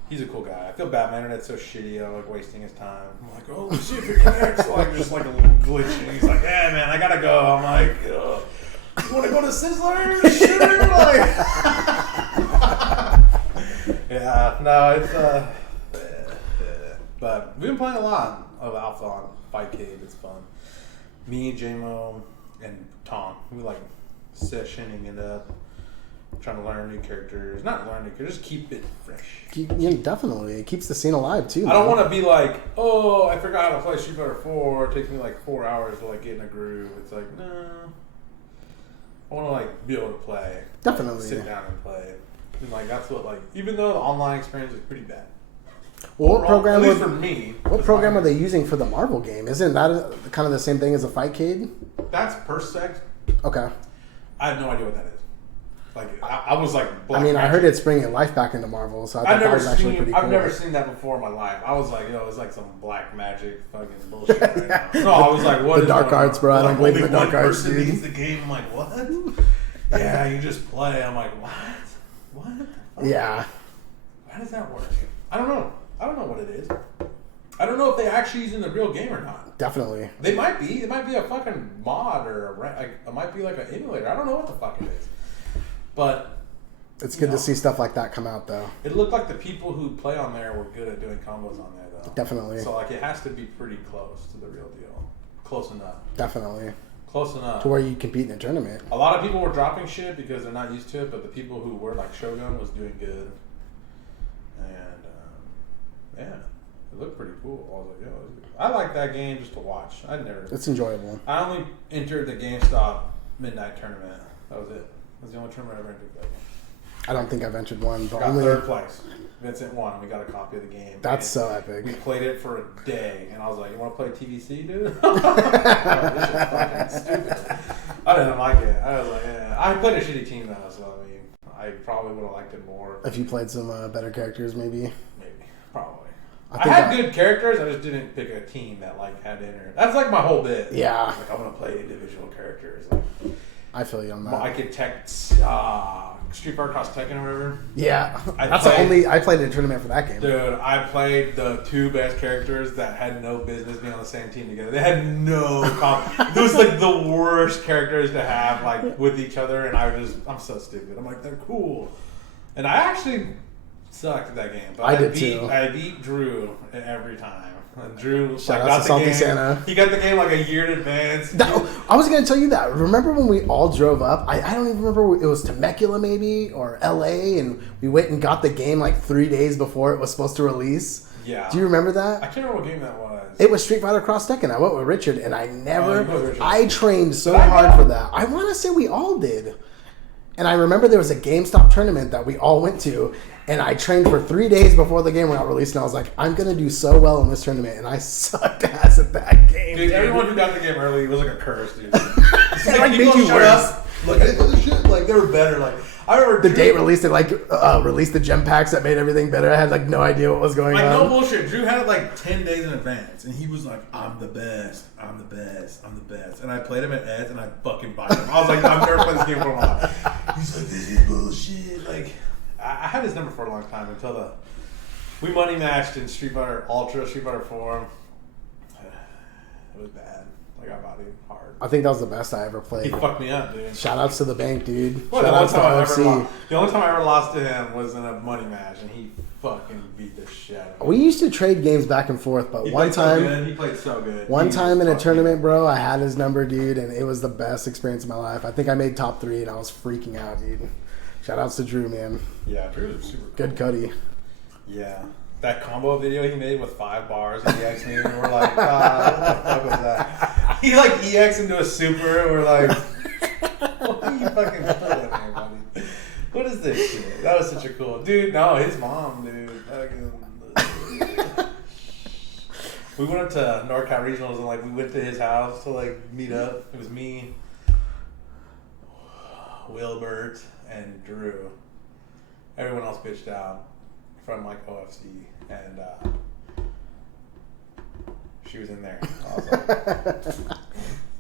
He's a cool guy. I feel bad. My internet's so shitty. I'm like wasting his time. I'm like, oh, let's see if it connects. Like just like a little glitch. And he's like, yeah, man, I gotta go. I'm like, you want to go to Sizzler? Sure. Like, yeah, no, it's but we've been playing a lot of Alpha on Fightcade. It's fun. Me, JMO, and Tom. We like sessioning it up. Trying to learn new characters. Not learn new characters, just keep it fresh. Definitely. It keeps the scene alive, too. I don't want to be like, oh, I forgot how to play Street Fighter 4. It takes me like 4 hours to like get in a groove. It's like, no. I want to like be able to play. Definitely. Like, sit down and play. And like that's what like, even though the online experience is pretty bad. Well, what program? At least for me. What program are they using for the Marvel game? Isn't that kind of the same thing as a Fightcade? That's Persec. Okay. I have no idea what that is. Like I was like, Black Magic. I heard it's bringing life back into Marvel, so I thought that was actually pretty cool. I've never seen that before in my life. I was like, it's like some black magic fucking bullshit right now. No, I was like, what? The dark arts, bro. I don't believe in the dark arts, dude. Needs the game. I'm like, what? Yeah, you just play. I'm like, what? What? The fuck? Yeah. How does that work? I don't know. I don't know what it is. I don't know if they actually using the real game or not. Definitely. They might be. It might be a fucking mod or it might be like an emulator. I don't know what the fuck it is. But it's good to see stuff like that come out, though. It looked like the people who play on there were good at doing combos on there, though. Definitely. So like it has to be pretty close to the real deal. Close enough. Definitely. Close enough. To where you compete in a tournament. A lot of people were dropping shit because they're not used to it, but the people who were like Shogun was doing good. And yeah, it looked pretty cool. I was like, I like that game just to watch. It's enjoyable. I only entered the GameStop midnight tournament. That was it. That's the only tournament I ever entered for that game. I don't think I've entered one. Got third place. Vincent won. We got a copy of the game. That's so epic. We played it for a day, and I was like, "You want to play TVC, dude?" Oh, this is fucking stupid. I didn't like it. I was like, "Yeah." I played a shitty team though, so I mean, I probably would have liked it more. If you played some better characters, maybe. Probably. I had good characters. I just didn't pick a team that like had to enter. That's like my whole bit. Yeah. Like I want to play individual characters. Like, I feel you on that. I could Street Fighter Cross Tekken or whatever. Yeah, I played in a tournament for that game. Dude, I played the two best characters that had no business being on the same team together. They had no it was like the worst characters to have like with each other, and I'm so stupid. I'm like, they're cool, and I actually sucked at that game. But I did too. I beat Drew every time. And Drew shout out to Salty Santa. He got the game like a year in advance. I was going to tell you that. Remember when we all drove up? I don't even remember. It was Temecula maybe or LA, and we went and got the game like 3 days before it was supposed to release. Yeah. Do you remember that? I can't remember what game that was. It was Street Fighter Cross Tekken. I went with Richard, and I trained so hard for that. I want to say we all did. And I remember there was a GameStop tournament that we all went to, and I trained for 3 days before the game got released, and I was like, I'm going to do so well in this tournament, and I sucked ass at that game. Dude, everyone who got the game early was like a curse, dude. It like made you worse. Look at this shit. Like, they were better. Like, I remember the date released it, released the gem packs that made everything better. I had like no idea what was going on. No bullshit. Drew had it like 10 days in advance, and he was like, I'm the best. I'm the best. I'm the best. And I played him at Ed's, and I fucking bought him. I was like, I've never played this game for a while. He's like, this is bullshit. Like, I had his number for a long time until we money matched in Street Fighter Ultra, Street Fighter 4. It was bad. Like, I bought him hard. I think that was the best I ever played. He fucked me up, dude. Shout outs to the bank, dude. Well, the only time I ever lost to him was in a money match, and he fucking beat the shit out of me. We used to trade games back and forth, but he played so good. One time in a tournament, bro, I had his number, dude, and it was the best experience of my life. I think I made top 3, and I was freaking out, dude. Shout outs to Drew, man. Yeah, Drew was super cool. Good Cuddy. Yeah. That combo video he made with 5 bars and EX me, and we're like, what the fuck was that? He like EX into a super, and we're like, what are you fucking doing here, buddy? What is this shit? That was such a cool dude. No, his mom, dude. We went up to NorCal Regionals and like we went to his house to like meet up. It was me, Wilbert, and Drew. Everyone else bitched out from like OFC, and she was in there. I was like,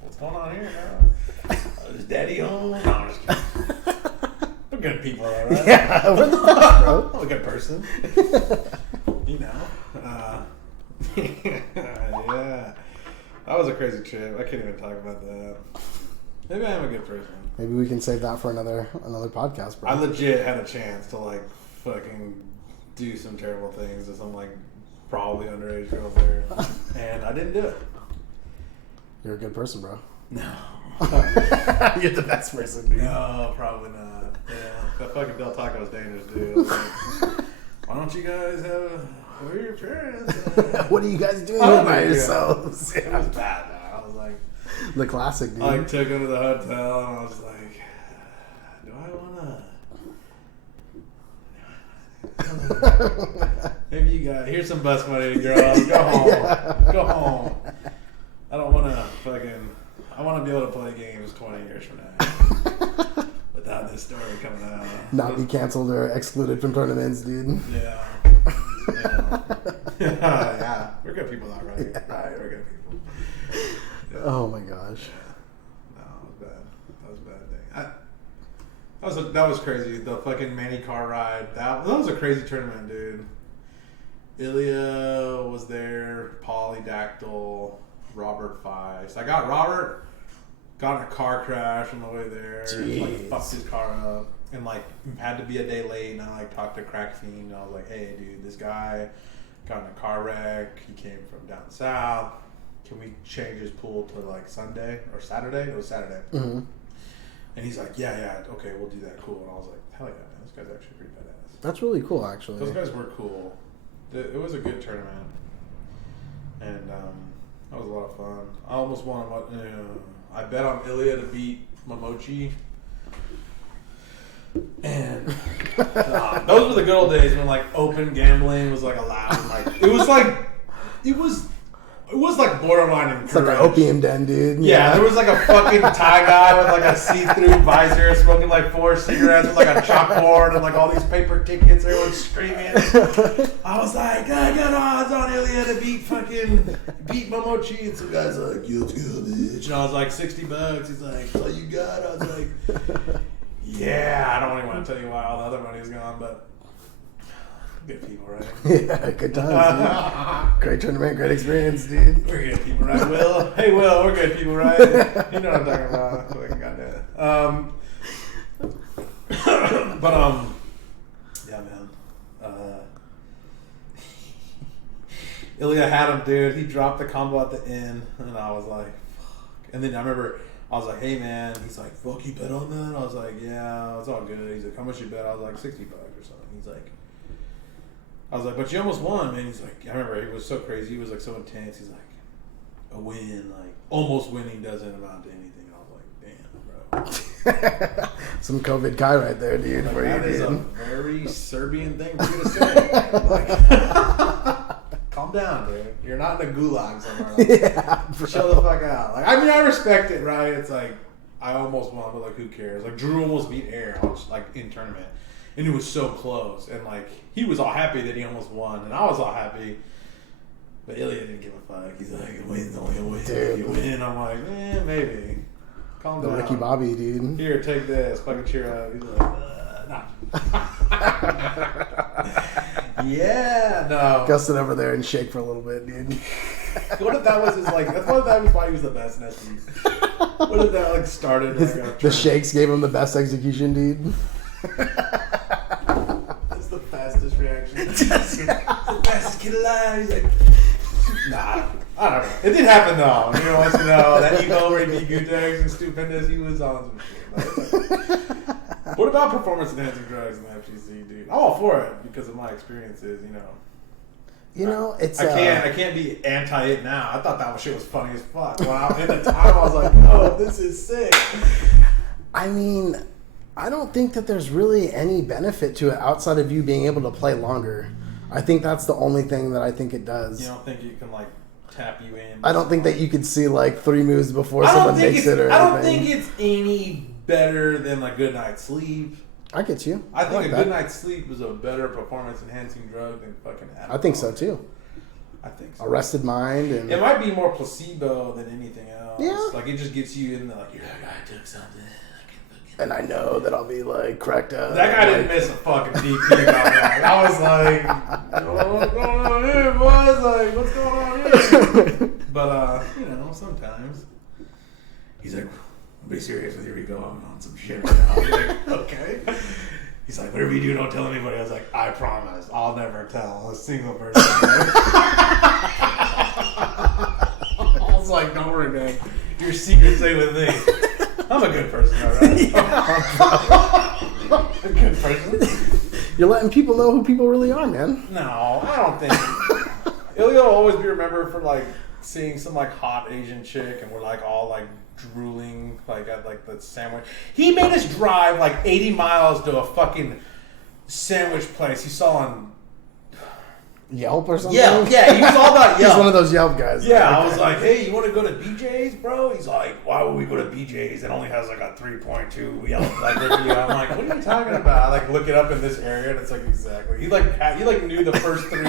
what's going on here, man? Is Daddy home? No, I'm just kidding. We're good people, all right? Yeah, we're the best, bro. I'm a good person. You know. Yeah. That was a crazy trip. I can't even talk about that. Maybe I am a good person. Maybe we can save that for another podcast, bro. I legit had a chance to like fucking do some terrible things to some like probably underage girls there, and I didn't do it. You're a good person, bro. No. You're the best person, dude. No, probably not. Yeah, that fucking Del Taco is dangerous, dude. Like, why don't you guys where are your parents? What are you guys doing here by yourselves? It was bad, man. I was like, the classic, dude. I took him to the hotel, and I was like, do I wanna? Maybe you got here's some bus money, girls. Go home. Yeah. Go home. I don't want to fucking. I want to be able to play games 20 years from now without this story coming out. Not be canceled or excluded from tournaments, dude. Yeah. Yeah. We're good people, though, right? Yeah. Right, we're good people. Yeah. Oh my gosh. Yeah. No, it was bad. That was a bad thing. That was crazy. The fucking Manny car ride. That was a crazy tournament, dude. Ilya was there. Polydactyl. Robert Feist. Robert got in a car crash on the way there. Jeez. Like fucked his car up. And like had to be a day late. And I like talked to Crack Fiend. And I was like, hey dude, this guy got in a car wreck. He came from down south. Can we change his pool to like Sunday or Saturday? It was Saturday. Mm-hmm. And he's like, yeah, okay, we'll do that. Cool. And I was like, hell yeah, man, this guy's actually pretty badass. That's really cool, actually. Those guys were cool. It was a good tournament. And that was a lot of fun. I almost won. I bet on Ilya to beat Momochi. And those were the good old days when like open gambling was like allowed. Like it was like borderline encouraged. It's like an opium den, dude. Yeah, there was like a fucking Thai guy with like a see-through visor smoking like 4 cigarettes with like a chalkboard and like all these paper tickets. Everyone's screaming. I was like, I got odds on Ilya to beat Momochi. And some guy's like, you bitch. And I was like, $60. He's like, that's all you got? I was like, yeah, I don't really want to tell you why all the other money is gone, but good people, right? Yeah, good times, dude. Great tournament, great experience, dude. We're good people, right, Will? Hey, Will, we're good people, right? You know what I'm talking about. Fucking goddamn. Yeah, man. Ilya had him, dude. He dropped the combo at the end, and I was like, fuck. And then I remember I was like, hey, man. He's like, fuck, you bet on that? I was like, yeah, it's all good. He's like, how much you bet? I was like, $60 or something. He's like, I was like, but you almost won, man. He's like, I remember it was so crazy. He was like so intense. He's like, a win, like almost winning doesn't amount to anything. I was like, damn, bro. Some COVID guy right there, dude. Like, for that you, is dude. a very Serbian thing for you to say. Like, calm down, dude. You're not in a gulag somewhere. Like, Yeah, bro. chill the fuck out. Like, I mean, I respect it, right? It's like I almost won, but like, who cares? Like, Drew almost beat Air, like in tournament. And it was so close. And, like, he was all happy that he almost won. And I was all happy. But Ilya didn't give a fuck. He's like, a win's only a win. Dude. You win. I'm like, maybe. Calm The down. Ricky Bobby, dude. Here, take this. Fucking cheer up. He's like, nah. Yeah, no. Gustin over there and shake for a little bit, dude. What if that was his, like, that's what that was why he was the best in SE. What if that, like, started, like, The shakes gave him the best execution, dude. That's the fastest reaction. It's the fastest kid alive. He's like, nah, I don't know. It did happen though. You know, once you know that Evo where he beat Gutex and Stupendous, he was on some shit. Like, what about performance enhancing drugs in the FGC, dude? I'm all for it because of my experiences. You know, it's I can't be anti it now. I thought that shit was funny as fuck. When at the time I was like, oh, this is sick. I mean, I don't think that there's really any benefit to it outside of you being able to play longer. I think that's the only thing that I think it does. You don't think you can like tap you in? I don't think that you could see like 3 moves before someone makes it or anything. I don't think it's any better than like Good Night's Sleep. I get you. I think like Good Night's Sleep was a better performance enhancing drug than fucking Adderall. I think so too. I think so. Arrested Mind and it might be more placebo than anything else. Yeah. Like it just gets you in the like, you're like, I took something. and I know that I'll be like cracked up. That guy didn't miss a fucking DP about that. I was like, what's going on here, boys? Like, what's going on here? But, sometimes he's like, be serious with your ego. I'm on some shit right now. I was like, okay. He's like, whatever you do, don't tell anybody. I was like, I promise. I'll never tell a single person. I was like, don't worry, man. Your secret stay with me. I'm a good person, all right? A good person. You're letting people know who people really are, man. No, I don't think. Ilya will always be remembered for like seeing some like hot Asian chick, and we're like all like drooling like at like the sandwich. He made us drive like 80 miles to a fucking sandwich place he saw on Yelp or something? Yeah, he was all about Yelp. He's one of those Yelp guys. Yeah, okay. I was like, hey, you want to go to BJ's, bro? He's like, why would we go to BJ's? It only has like a 3.2 Yelp like review. I'm like, what are you talking about? I like look it up in this area, and it's like exactly. He knew the first 3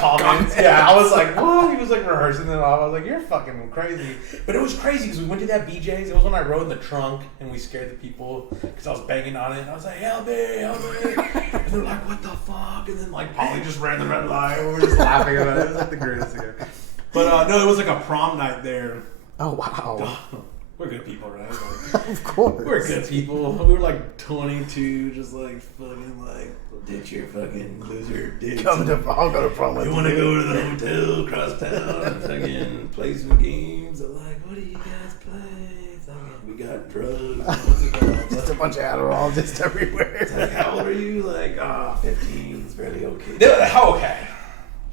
comments. Yeah, I was like, what? He was like rehearsing them all. I was like, you're fucking crazy. But it was crazy because we went to that BJ's. It was when I rode in the trunk and we scared the people because I was banging on it. And I was like, help me. And they're like, what the fuck? And then like Polly just ran the red light. We were just laughing about it. It was like the greatest thing. But no, it was like a prom night there. Oh, wow. We're good people, right? Like, of course. we're good people. We were like 22, just like fucking like, ditch your fucking loser dicks. I'll go to prom with you. Want to go to the hotel across town and fucking play some games? I'm like, what do you guys play? It's like, we got drugs. Just a bunch of Adderall just everywhere. It's like, how old are you? Like, 15. It's barely okay. Okay.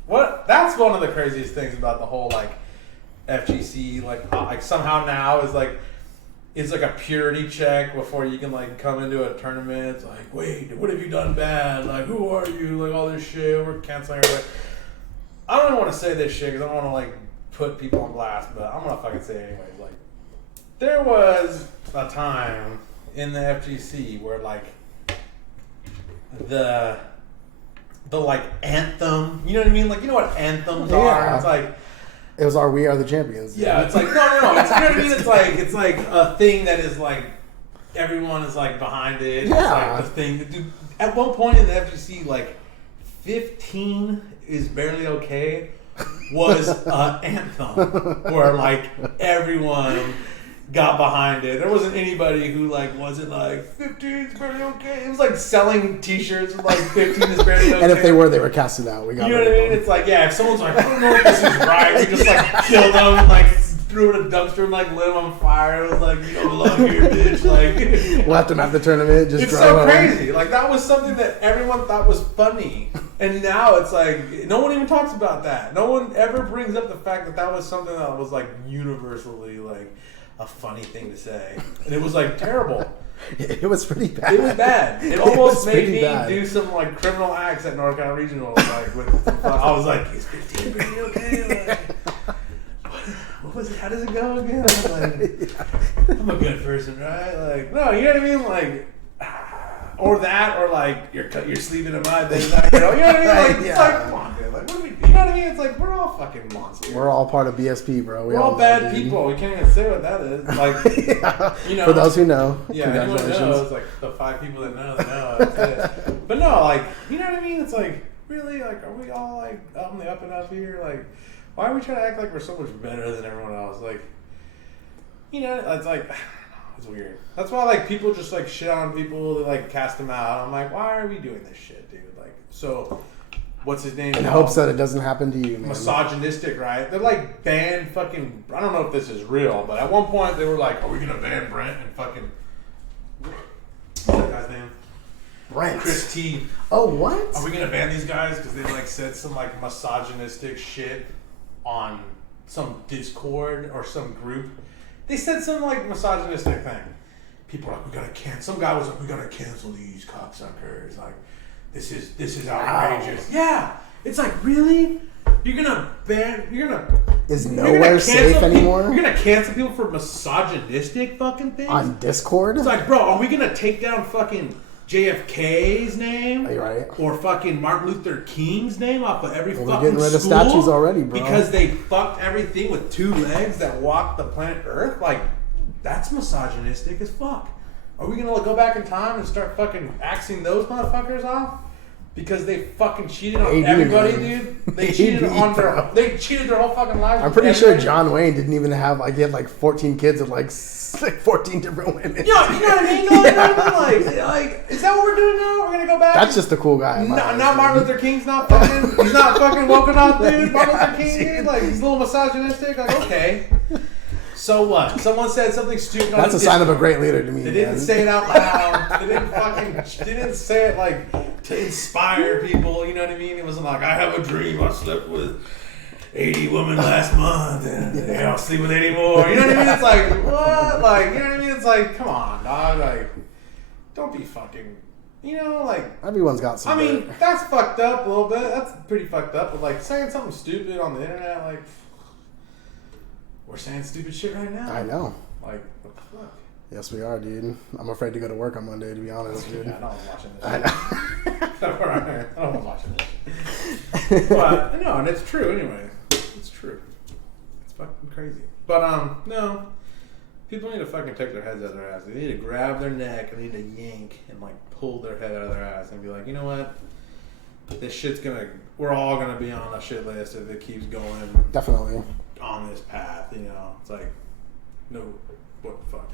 What? That's one of the craziest things about the whole like FGC. Like somehow now is like it's like a purity check before you can like come into a tournament. It's like, wait, what have you done bad? Like, who are you? Like all this shit. We're canceling everybody. I don't even want to say this shit because I don't want to like put people on blast, but I'm gonna fucking say it anyways. Like, there was a time in the FGC where like the like anthem, you know what I mean? Like, you know what anthems are? It's like it was our "We Are the Champions." Yeah, it's like no. It's, you know what I mean? It's like a thing that is like everyone is like behind it. Yeah. It's like the thing. Dude, at one point in the FGC, like 15 is barely okay was an anthem where like everyone got behind it. There wasn't anybody who like wasn't like 15 is barely okay. It was like selling T-shirts with like 15 is barely okay. And if they were casted out. We got. You know what I mean? It's like, yeah, if someone's like, I don't know if this is right, we just like killed them and like threw it in a dumpster and like lit them on fire. It was like, you don't belong here, bitch. Like, left them at the tournament. Just it's so crazy. Like that was something that everyone thought was funny, and now it's like no one even talks about that. No one ever brings up the fact that that was something that was like universally like a funny thing to say, and it was like terrible. It was pretty bad. It was bad. It almost made me do some like criminal acts at North Carolina Regional. Like with I was like, is 15 pretty okay? Like, what was it? How does it go again? I was like, I'm a good person, right? Like, no, you know what I mean? Like, or that, or like you're sleeping in my bed. Like, you know what I mean? Like, it's like, come on, dude. Like, what do we? You know what I mean? It's like we're all fucking monsters. We're all part of BSP, bro. We're all bad people. We can't even say what that is. Like, yeah. You know, for those who know, yeah, anyone knows. Like the 5 people that know, they know. That's it. But no, like, you know what I mean? It's like, really, like, are we all like on the up and up here? Like, why are we trying to act like we're so much better than everyone else? Like, you know, it's like, it's weird. That's why like people just like shit on people that like cast them out. I'm like, why are we doing this shit, dude? Like, so what's his name? In hopes that it doesn't happen to you, man. Misogynistic, right? They're like banned fucking. I don't know if this is real, but at one point they were like, "Are we gonna ban Brent and fucking what's that guy's name? Brent. Chris T. Oh, what? Are we gonna ban these guys because they like said some like misogynistic shit on some Discord or some group? They said some like misogynistic thing. People are like, we gotta cancel. Some guy was like, we gotta cancel these cocksuckers. Like, this is outrageous. Wow. Yeah, it's like, really? You're gonna ban? Is nowhere safe anymore? You're gonna cancel people for misogynistic fucking things on Discord? It's like, bro, are we gonna take down fucking JFK's name? Are you right? Or fucking Martin Luther King's name off of every fucking we're getting rid of school statues already, bro. Because they fucked everything with 2 legs that walk the planet Earth? Like, that's misogynistic as fuck. Are we gonna go back in time and start fucking axing those motherfuckers off? Because they fucking cheated on everybody, dude. They cheated on they cheated their whole fucking lives. I'm pretty sure John Wayne didn't even have he had like 14 kids with like 14 different women. Yeah, you know what I mean? Like, is that what we're doing now? We're gonna go back? That's just a cool guy. Not Martin Luther King's not fucking. He's not fucking woken up, dude. Martin Luther King, dude. Like, he's a little misogynistic. Like, okay. So what? Someone said something stupid. That's a sign of a great leader to me. They didn't say it out loud. They didn't say it like to inspire people. You know what I mean? It wasn't like, I have a dream. I slept with 80 women last month and I don't sleep with any more. You know what I mean? It's like, what? Like, you know what I mean? It's like, come on, dog. Like, don't be fucking You know, like... Everyone's got some dirt. That's fucked up a little bit. That's pretty fucked up. But, like, saying something stupid on the internet, like... We're saying stupid shit right now. I know. Like, what the fuck? Yes, we are, dude. I'm afraid to go to work on Monday, to be honest, dude. Yeah, I don't want watching this shit. I don't want watching this shit. But, no, and it's true anyway. It's true. It's fucking crazy. But, no. People need to fucking take their heads out of their ass. They need to grab their neck and they need to yank and, like, pull their head out of their ass and be like, you know what? This shit's gonna... We're all gonna be on a shit list if it keeps going... Definitely. On this path, you know? It's like... No. What the fuck?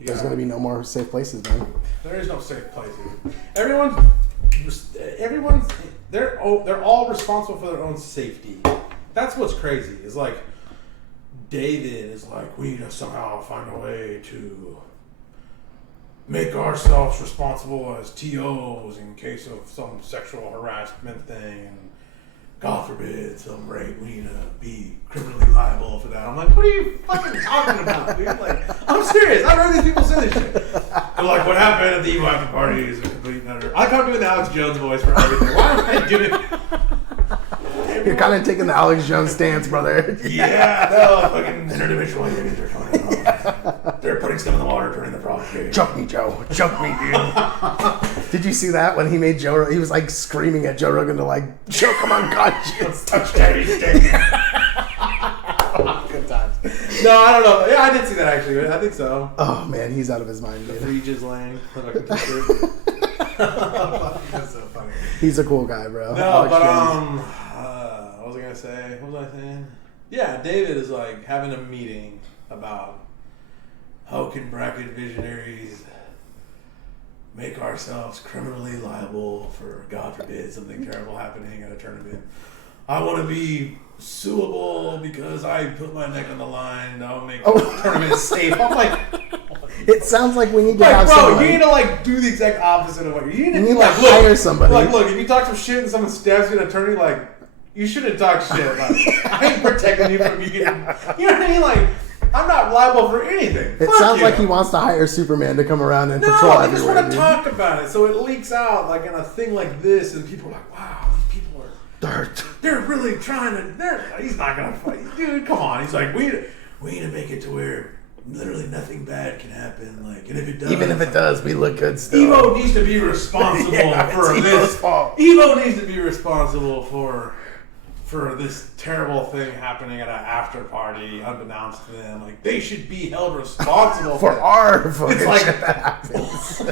There's going to be no more safe places, man. There is no safe places. Everyone's they're all responsible for their own safety. That's what's crazy. Is like David is like, we need to somehow find a way to make ourselves responsible as TOs in case of some sexual harassment thing. And God forbid, some rape, we need to be criminally liable for that. I'm like, what are you fucking talking about, dude? Like, I'm serious. I've heard these people say this shit. They're like, what happened at the Emo after party is a complete nutter. I come doing the Alex Jones voice for everything. Why am I doing it? You're kind of taking the Alex Jones stance, brother. Yeah, no, fucking interdimensional aliens are coming out. They're putting stuff in the water, turning the frogs gay. Choke me, Joe. Choke me, dude. Did you see that when he made Joe? He was like screaming at Joe Rogan to like choke him unconscious. Touch daddy's dick. Good times. No, I don't know. Yeah, I did see that actually. I think so. Oh man, he's out of his mind, dude. Regis Lang. That's so funny. He's a cool guy, bro. No, Alex but Jones. what was I gonna say? What was I saying? Yeah, David is like having a meeting about how can bracket visionaries make ourselves criminally liable for, God forbid, something terrible happening at a tournament. I want to be suable because I put my neck on the line. I'll make the tournament safe. I'm like, it sounds like we need to like, have bro, somebody. you need to like do the exact opposite of what you need to like hire look, somebody. Like, look, if you talk some shit and someone stabs you at an attorney, like, you shouldn't talk shit. Like, I ain't protecting you from you getting. You know what I mean? Like, I'm not liable for anything. It sounds like he wants to hire Superman to come around and patrol everywhere. No, I just want to talk about it, so it leaks out like in a thing like this, and people are like, "Wow, these people are they're really trying to." He's not gonna fight, dude. Come on. He's like, we need to make it to where literally nothing bad can happen. Like, and if it does, even if it does, we look good still. Evo needs to be responsible for this. Evo needs to be responsible for this terrible thing happening at an after party, unbeknownst to them. Like, they should be held responsible for our fucking it's like, shit that happens.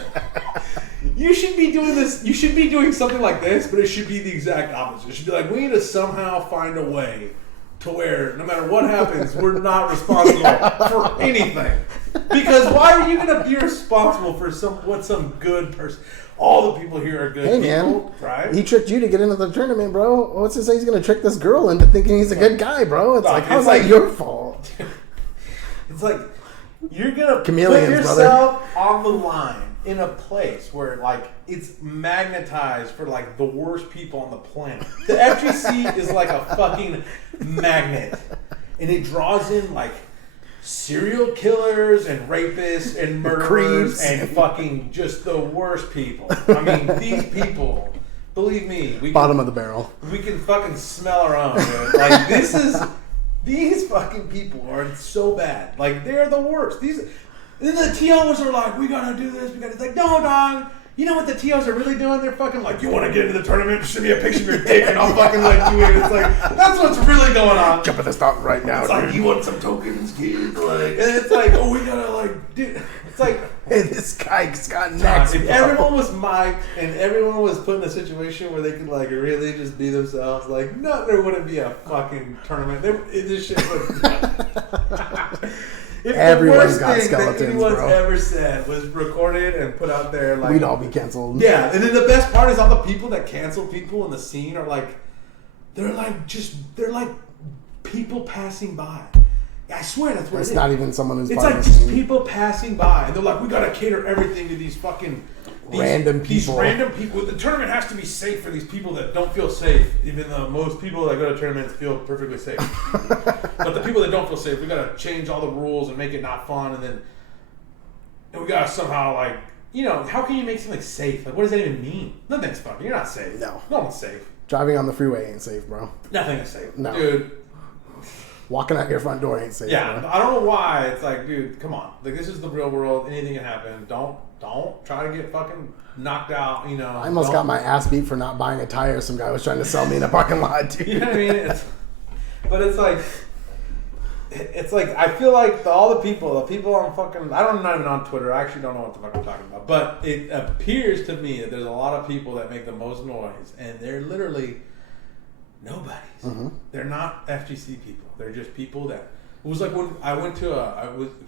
You should be doing this. You should be doing something like this, but it should be the exact opposite. It should be like, we need to somehow find a way to where no matter what happens, we're not responsible for anything. Because why are you going to be responsible for some good person? All the people here are good people, man, right? He tricked you to get into the tournament, bro. What's to say he's going to trick this girl into thinking he's a good guy, bro? It's like, how's that your fault? It's like, you're going to put yourself on the line in a place where, like, it's magnetized for, like, the worst people on the planet. The FGC is like a fucking magnet. And it draws in, like, serial killers and rapists and murderers and fucking just the worst people. I mean, these people, believe me, bottom of the barrel. We can fucking smell our own, dude. Like, these fucking people are so bad. Like, they're the worst. And then the TOs are like, we gotta do this, it's like, no, dog. You know what the TOs are really doing? They're fucking like, you want to get into the tournament? Just send me a picture of your dick and I'll fucking let you in. It's like, that's what's really going on. Jump at the stop right now. It's like, you want some tokens, kid? Like, and it's like, oh, we gotta like, dude. It's like, hey, this guy's got next. If everyone was mic'd and everyone was put in a situation where they could like really just be themselves, like, no, there wouldn't be a fucking tournament. This shit would. If everyone's the got worst skeletons, thing that anyone's bro. Ever said was recorded and put out there, like, we'd all be canceled. Yeah, and then the best part is all the people that cancel people in the scene are like, they're like people passing by. I swear that's what it's it is. not even someone who's. It's like just people passing by, and they're like, we gotta cater everything to these fucking. Random people. These random people. The tournament has to be safe for these people that don't feel safe, even though most people that go to tournaments feel perfectly safe. But the people that don't feel safe, we gotta change all the rules and make it not fun, and we gotta somehow like you know, how can you make something safe? Like, what does that even mean? Nothing's fun. You're not safe. No one's safe. Driving on the freeway ain't safe, bro. Nothing is safe. No. Dude. Walking out your front door ain't safe. Yeah, bro. I don't know why. It's like, dude, come on. Like, this is the real world. Anything can happen. Don't try to get fucking knocked out, you know. I almost got my ass beat for not buying a tire some guy was trying to sell me in a parking lot, dude. You know what I mean? But it's like, I feel like all the people on fucking, I'm not even on Twitter. I actually don't know what the fuck I'm talking about. But it appears to me that there's a lot of people that make the most noise, and they're literally nobodies. Mm-hmm. They're not FGC people. They're just people that. It was like when I went to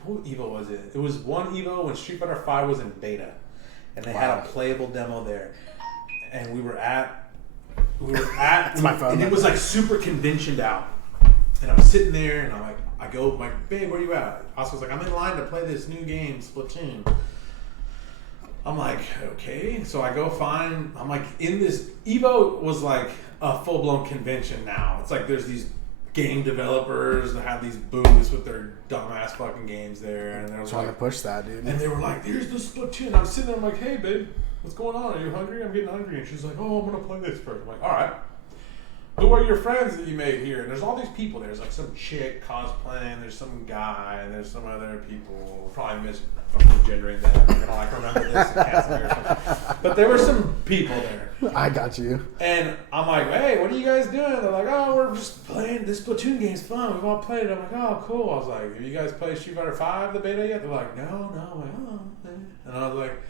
who Evo was it? It was one Evo when Street Fighter V was in beta, and they had a playable demo there, and we were at. It's my phone. And it was like super conventioned out, and I'm sitting there, and I go, babe, where you at? Oscar's like, I'm in line to play this new game, Splatoon. I'm like, okay. So I go find, I'm like, in this, Evo was like a full-blown convention now. It's like there's these game developers that have these booths with their dumbass fucking games there. And they're trying to push that, dude. And they were like, there's the Splatoon. I'm sitting there, I'm like, hey, babe, what's going on? Are you hungry? I'm getting hungry. And she's like, oh, I'm going to play this first. I'm like, all right. Who are your friends that you made here? And there's all these people there. There's like some chick cosplaying. There's some guy. And there's some other people. Probably misgendering them. I'm gonna like remember this and cast it or something. But there were some people there. I got you. And I'm like, hey, what are you guys doing? They're like, oh, we're just playing. This Splatoon game's fun. We've all played it. I'm like, oh, cool. I was like, have you guys played Street Fighter V, the beta yet? They're like, no. I'm like, oh, okay. And I was like,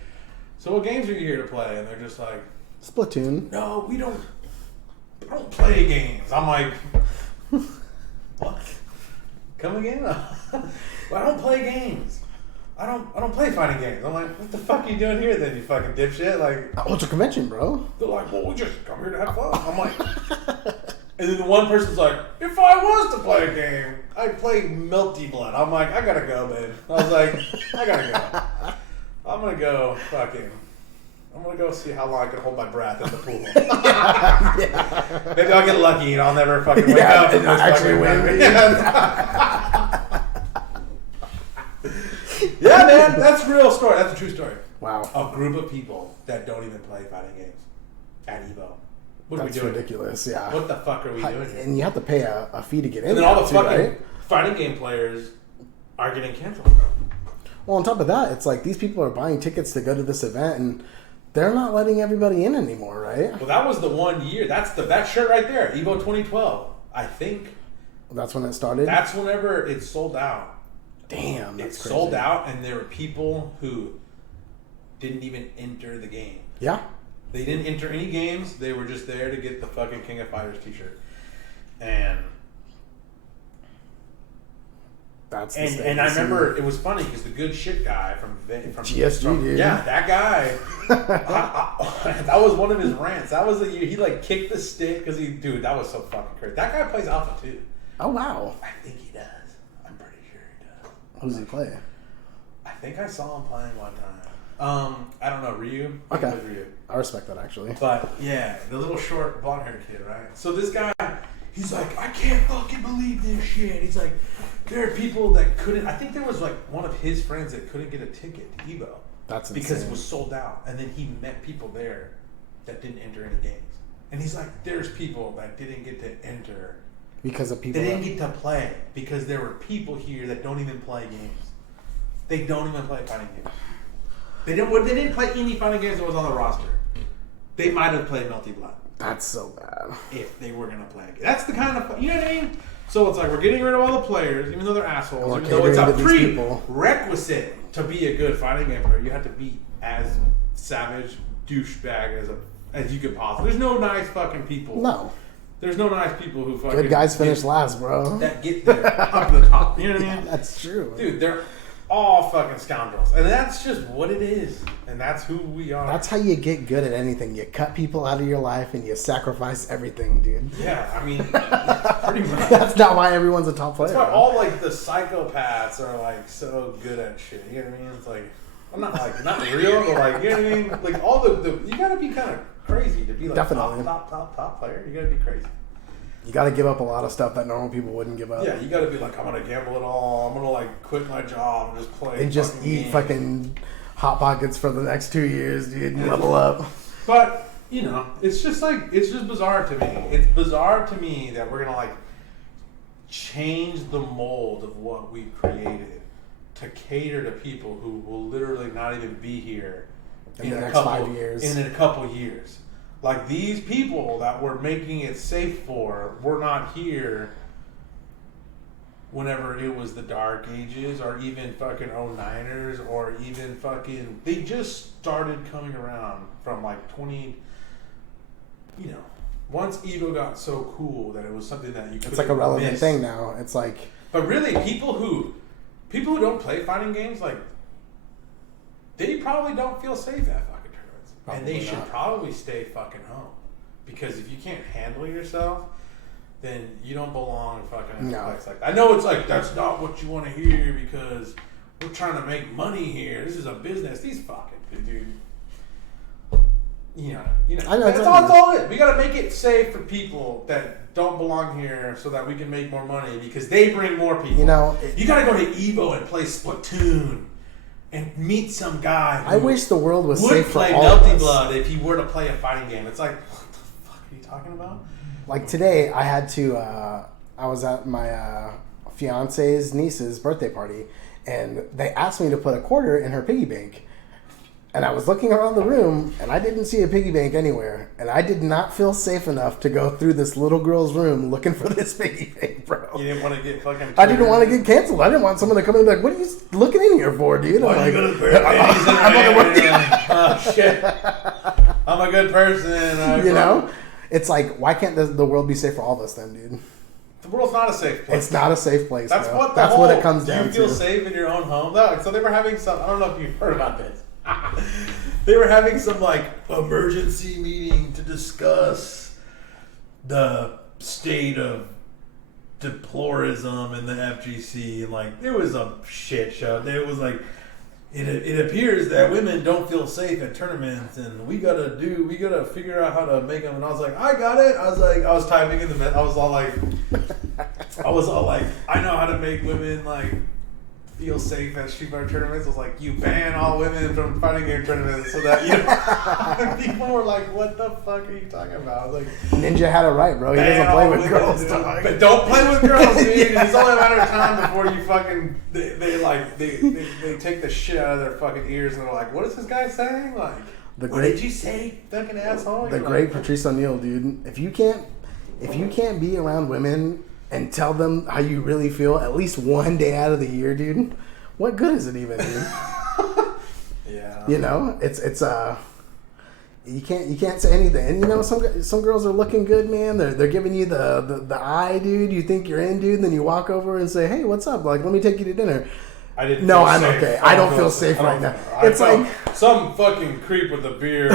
so what games are you here to play? And they're just like, Splatoon. No, I don't play games. I'm like, what? Come again? Well, I don't play games. I don't play fighting games. I'm like, what the fuck are you doing here then, you fucking dipshit? Like, oh, it's a convention, bro. They're like, well, we just come here to have fun. I'm like, and then the one person's like, if I was to play a game, I'd play Melty Blood. I'm like, I gotta go, babe. I was like, I gotta go. I'm gonna go see how long I can hold my breath in the pool. Yeah. Maybe I'll get lucky and I'll never fucking wake up and actually win. Yeah, man, that's a real story. That's a true story. Wow. A group of people that don't even play fighting games at Evo. What are we doing? That's ridiculous, yeah. What the fuck are we doing here? And you have to pay a fee to get in. And then all the fucking right? fighting game players are getting canceled. Well, on top of that, it's like these people are buying tickets to go to this event and they're not letting everybody in anymore, right? Well, that was the 1 year. That shirt right there, Evo 2012. I think that's when it started. That's whenever it sold out. Damn, that's crazy. Sold out, and there were people who didn't even enter the game. Yeah, they didn't enter any games. They were just there to get the fucking King of Fighters T-shirt, and that's and I remember it was funny because the good shit guy from GSG, dude. Yeah, that guy. That was one of his rants. That was the year he like kicked the stick because that was so fucking crazy. That guy plays Alpha too. Oh wow. I think he does. I'm pretty sure he does. Who does he play? I think I saw him playing one time. I don't know, Ryu. Okay. Ryu. I respect that actually. But yeah, the little short blonde haired kid, right? So this guy, he's like, I can't fucking believe this shit. He's like, there are people that couldn't. I think there was like one of his friends that couldn't get a ticket to Evo. That's insane. Because it was sold out, and then he met people there that didn't enter any games. And he's like, there's people that didn't get to enter because of people. They didn't get to play because there were people here that don't even play games. They don't even play fighting games. They didn't play any fighting games that was on the roster. They might have played Melty Blood. That's so bad. If they were gonna play a game. That's the kind of, you know what I mean? So it's like we're getting rid of all the players, even though they're assholes. Even though it's a prerequisite to be a good fighting game player, you have to be as savage douchebag as you could possibly. There's no nice fucking people. No. There's no nice people who fucking... Good guys finish last, bro. That get there, up to the top. You know what I mean? That's true. Dude, they're all fucking scoundrels. And that's just what it is. And that's who we are. That's how you get good at anything. You cut people out of your life and you sacrifice everything, dude. Yeah, I mean, pretty much. That's not why everyone's a top player. That's why all, like, the psychopaths are, like, so good at shit. You know what I mean? It's like, I'm not, like, not real, but, like, you know what I mean? Like, all the you gotta be kind of crazy to be, like, definitely top player. You gotta be crazy. You got to give up a lot of stuff that normal people wouldn't give up. Yeah, you got to be like, I'm going to gamble it all. I'm going to, like, quit my job and just play. And just eat games. fucking Hot Pockets for the next 2 years, dude. Level up. But, you know, it's just bizarre to me. It's bizarre to me that we're going to, like, change the mold of what we've created to cater to people who will literally not even be here in the next 5 years. In a couple years. Like, these people that we're making it safe for were not here whenever it was the Dark Ages, or even fucking 09ers, or even fucking... They just started coming around from, like, 20... You know, once Evo got so cool that it was something that you could... It's like a relevant thing now. It's like... But really, people who don't play fighting games, like, they probably don't feel safe at fucking tournaments. And they should probably stay fucking home. Because if you can't handle yourself... then you don't belong in fucking a place like that. I know it's like, that's not what you want to hear because we're trying to make money here. This is a business. These fucking dude. You know. That's all it is. We got to make it safe for people that don't belong here so that we can make more money because they bring more people. You know, you got to go to Evo and play Splatoon and meet some guy who I wish the world was safe for all would of play Melty us. Blood if he were to play a fighting game. It's like, what the fuck are you talking about? Like today, I had to. I was at my fiance's niece's birthday party, and they asked me to put a quarter in her piggy bank. And I was looking around the room, and I didn't see a piggy bank anywhere. And I did not feel safe enough to go through this little girl's room looking for this piggy bank, bro. You didn't want to get fucking... I didn't want to get canceled. I didn't want someone to come in and be like, what are you looking in here for, dude? Why are you going to put panties in her hair? Oh, shit. I'm a good person. You know? It's like, why can't the world be safe for all of us then, dude? The world's not a safe place. It's not a safe place. That's bro. what what it comes down to. Do you feel safe in your own home? No, so they were having some... I don't know if you've heard about this. They were having some, like, emergency meeting to discuss the state of deplorism in the FGC. And, like, it was a shit show. It was like... It appears that women don't feel safe at tournaments, and we gotta figure out how to make them. And I was like, I got it. I was typing in the I was all like, I know how to make women like feel safe at Street Fighter tournaments. I was like, you ban all women from fighting game tournaments so that and people were like, what the fuck are you talking about? I was like, Ninja had it right, bro. He doesn't play with girls. But don't play with girls, dude. It's only a matter of time before you fucking they take the shit out of their fucking ears and they're like, what is this guy saying? Like, what did you say, fucking asshole? The great Patrice O'Neal, dude. If you can't be around women and tell them how you really feel at least one day out of the year, dude, what good is it even, dude? Yeah. You know, it's you can't say anything. And you know, some girls are looking good, man. They're giving you the eye, dude. You think you're in, dude, and then you walk over and say, hey, what's up? Like, let me take you to dinner. I didn't. No, feel I'm safe. okay. I don't feel safe right now. It's like some fucking creep with a beard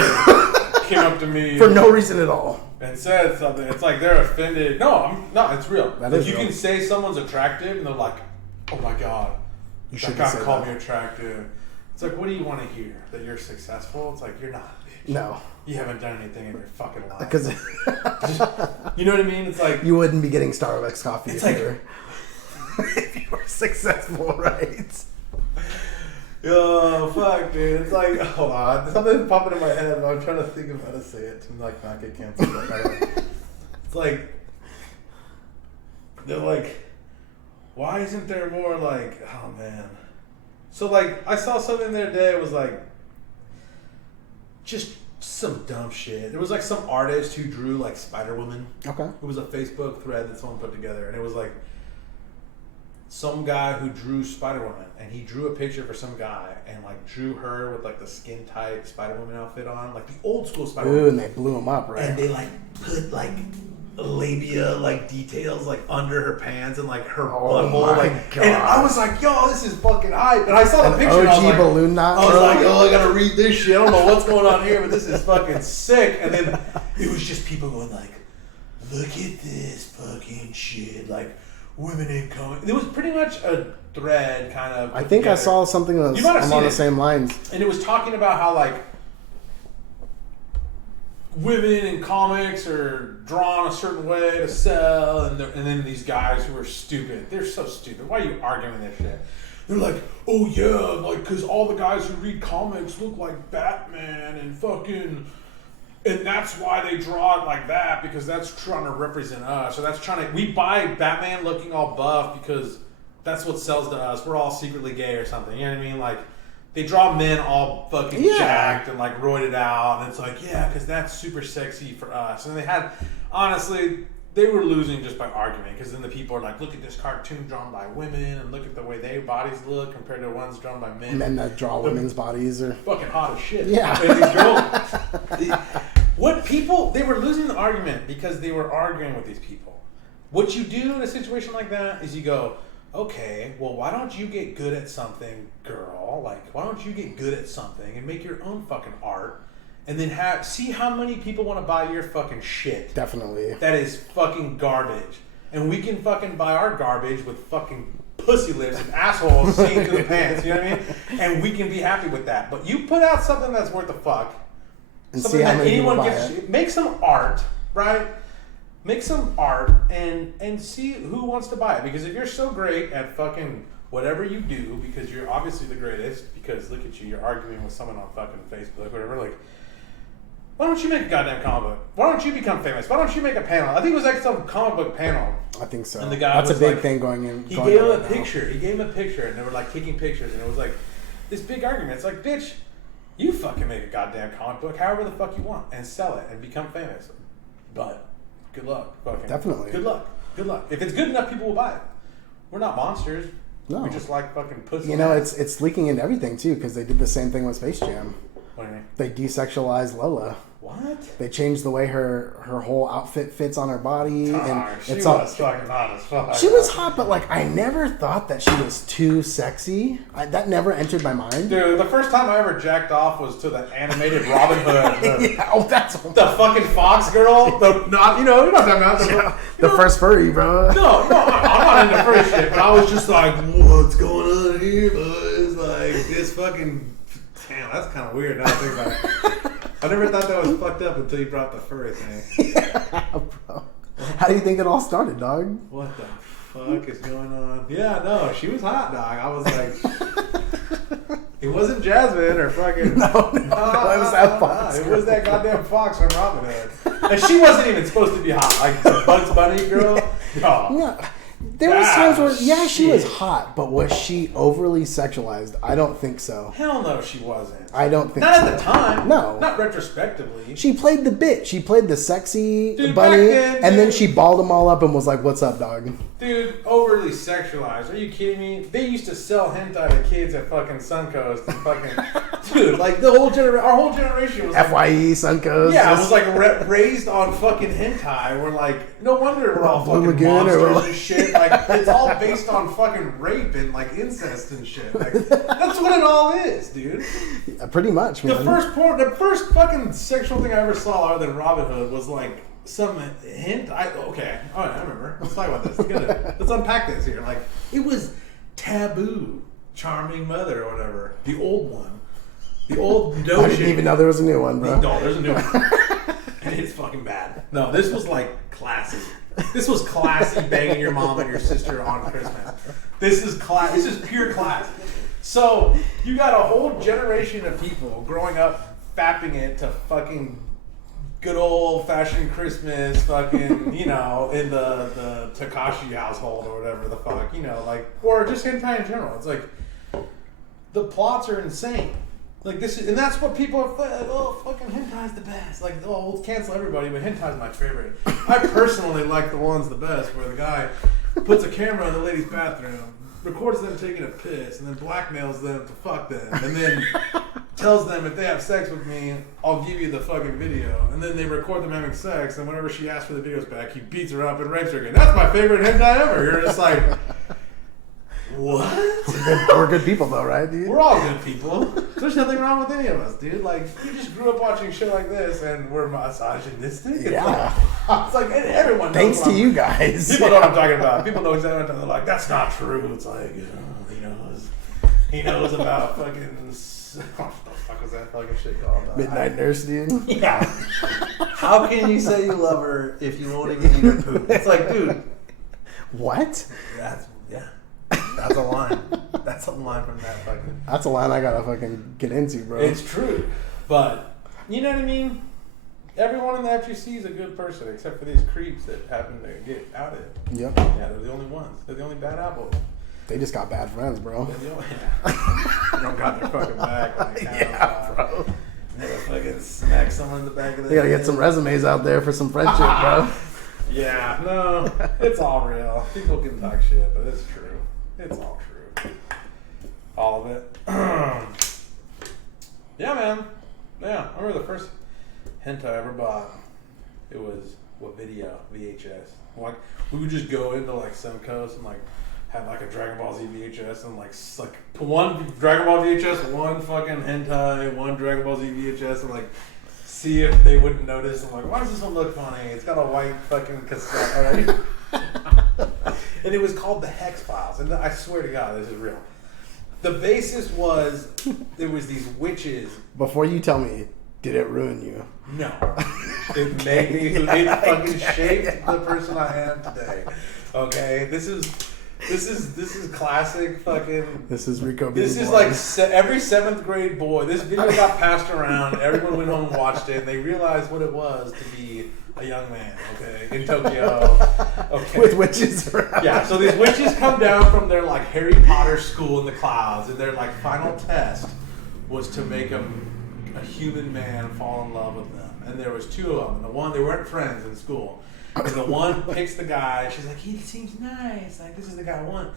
came up to me for no reason at all and said something. It's like they're offended. No, it's real. That like is you real. can say someone's attractive, and they're like, "Oh my god, that guy called me attractive." It's like, what do you want to hear? That you're successful? It's like you're not. Bitch. No, you haven't done anything in your fucking life. Because you know what I mean? It's like you wouldn't be getting Starbucks coffee if you were successful, right? Yo, fuck, dude. It's like, hold on. Something's popping in my head, but I'm trying to think of how to say it to like not get canceled. It's like, they're like, why isn't there more like, oh man. So like, I saw something the other day. It was like, just some dumb shit. There was like some artist who drew like Spider-Woman. Okay. It was a Facebook thread that someone put together, and it was like some guy who drew Spider-Woman, and he drew a picture for some guy, and like drew her with like the skin tight Spider-Woman outfit on, like the old school Spider-Woman. Ooh, and they blew him up, right? And they like put like labia like details like under her pants and like her butthole. Like, God. And I was like, yo, this is fucking hype. And I saw the picture. OG and I was like, balloon knot. I was like, oh, I gotta read this shit. I don't know what's going on here, but this is fucking sick. And then it was just people going like, look at this fucking shit. Like, women ain't coming. It was pretty much a thread kind of. I think I saw something that was along the same lines. And it was talking about how like women in comics are drawn a certain way to sell, and then these guys who are stupid. They're so stupid. Why are you arguing this shit? they're like, oh yeah, like, because all the guys who read comics look like Batman and fucking, and that's why they draw it like that, because that's trying to represent us. So that's trying to, we buy Batman looking all buff because that's what sells to us. We're all secretly gay or something. You know what I mean? Like, they draw men all fucking jacked and like roided out, and it's like, yeah, because that's super sexy for us. And they had, honestly, they were losing just by argument, because then the people are like, look at this cartoon drawn by women, and look at the way their bodies look compared to ones drawn by men. Men that draw women's bodies are fucking hot as shit. Yeah. And these girls, they were losing the argument because they were arguing with these people. What you do in a situation like that is you go, okay, well, why don't you get good at something, girl? Like, why don't you get good at something and make your own fucking art, and then see how many people want to buy your fucking shit. Definitely. That is fucking garbage. And we can fucking buy our garbage with fucking pussy lips and assholes seeing through the pants, you know what I mean? And we can be happy with that. But you put out something that's worth the fuck, And something see how that many anyone people buy gives, it. make some art, right? Make some art and see who wants to buy it. Because if you're so great at fucking whatever you do, because you're obviously the greatest, because look at you, you're arguing with someone on fucking Facebook, whatever, like, why don't you make a goddamn comic book? Why don't you become famous? Why don't you make a panel? I think it was like some comic book panel. I think so. And the guy That's a was big like, thing going in. He going gave on him a right now. picture. He gave him a picture, and they were like taking pictures, and it was like this big argument. It's like, bitch, you fucking make a goddamn comic book however the fuck you want and sell it and become famous. But good luck, fucking. Definitely. Good luck. Good luck. If it's good enough, people will buy it. We're not monsters. No. We just like fucking pussy. You know, it's leaking into everything too, because they did the same thing with Space Jam. What do you mean? They desexualized Lola. What? They changed the way her whole outfit fits on her body, and She it's was fucking hot as fuck. She was hot, but like I never thought that she was too sexy. That never entered my mind. Dude, the first time I ever jacked off was to the animated Robin Hood. Yeah, that's The fucking fox girl. You know what I'm talking about. the first furry, bro. No, I'm not into first shit, but I was just like, what's going on here, boys? Like, this fucking... Damn, that's kind of weird now to think about it. I never thought that was fucked up until you brought the furry thing. Yeah, bro. How do you think it all started, dog? What the fuck is going on? Yeah, no, she was hot, dog. I was like... It wasn't Jasmine or fucking... No, it was that fox. It was that goddamn fox from Robin Hood. And she wasn't even supposed to be hot. Like the Bugs Bunny girl. No. Yeah. There was times where, she was hot, but was she overly sexualized? I don't think so. Hell no, she wasn't. I don't think Not so. at the time. No. Not retrospectively. She played the bit. She played the sexy Dude, bunny, back then, and then dude. she balled them all up and was like, "What's up, dog?" Dude, overly sexualized. Are you kidding me? They used to sell hentai to kids at fucking Suncoast and fucking... Dude, like our whole generation was like... FYE, Suncoast. Yeah, it was like raised on fucking hentai. We're like, no wonder we're all Blue fucking Lagoon or monsters what? and shit. Like, it's all based on fucking rape and like incest and shit. Like, that's what it all is, dude. Yeah, pretty much, man. The first fucking sexual thing I ever saw other than Robin Hood was like some hint. Okay, all right, I remember. Let's talk about this. Let's unpack this here. Like, it was Taboo, Charming Mother or whatever, the old one, the old notion. I didn't even know there was a new one, bro. No, there's a new one, and it's fucking bad. No, this was like classy. This was classy, banging your mom and your sister on Christmas. This is class. This is pure class. So you got a whole generation of people growing up fapping it to fucking good old fashioned Christmas, fucking, you know, in the Takashi household or whatever the fuck, you know, like, or just hentai in general. It's like the plots are insane. Like this is, and that's what people are. Oh, fucking hentai's the best. Like, oh, we'll cancel everybody, but hentai's my favorite. I personally like the ones the best, where the guy puts a camera in the lady's bathroom, records them taking a piss, and then blackmails them to fuck them, and then tells them if they have sex with me, I'll give you the fucking video. And then they record them having sex, and whenever she asks for the videos back, he beats her up and rapes her again. That's my favorite hentai ever. You're just like, what? We're good people, though, right, dude? We're all good people. There's nothing wrong with any of us, dude. Like, we just grew up watching shit like this, and we're misogynistic. It's Yeah. it's like everyone knows. Thanks to you guys. People know what I'm talking about. People know exactly what I'm talking about. They're like, that's not true. It's like, you know, he knows about fucking... What the fuck was that fucking shit called? Midnight Nurse, dude. Yeah. How can you say you love her if you won't even eat her poop? It's like, dude. What? That's a line. That's a line from that fucking... That's a line I gotta fucking get into, bro. It's true. But, you know what I mean? Everyone in the FGC is a good person, except for these creeps that happen to get outed. Yep. Yeah, they're the only ones. They're the only bad apples. They just got bad friends, bro. They don't got their fucking back. Like, yeah, bro. Never fucking smack someone in the back of the You gotta head. get some resumes out there for some friendship, bro. Yeah, no, it's all real. People can talk shit, but it's true. It's all true. All of it. Yeah, man. Yeah, I remember the first hentai I ever bought. It was video, VHS. Like we would just go into like Suncoast and like have like a Dragon Ball Z VHS and like one Dragon Ball VHS, one fucking hentai, one Dragon Ball Z VHS, and like see if they wouldn't notice. I'm like, why does this one look funny? It's got a white fucking cassette, alright? And it was called the Hex Files, and I swear to God, this is real. The basis was there was these witches. Before you tell me, did it ruin you? No. It made me, it fucking shaped the person I am today. Okay? This is classic fucking... This is Rico. This is like every 7th grade boy. This video got passed around. Everyone went home and watched it, and they realized what it was to be a young man, okay, in Tokyo. Okay. With witches around. Yeah, so these witches come down from their like Harry Potter school in the clouds, and their like final test was to make a human man fall in love with them. And there was 2 of them. And the one, they weren't friends in school. And the one picks the guy. She's like, he seems nice. Like, this is the guy I want.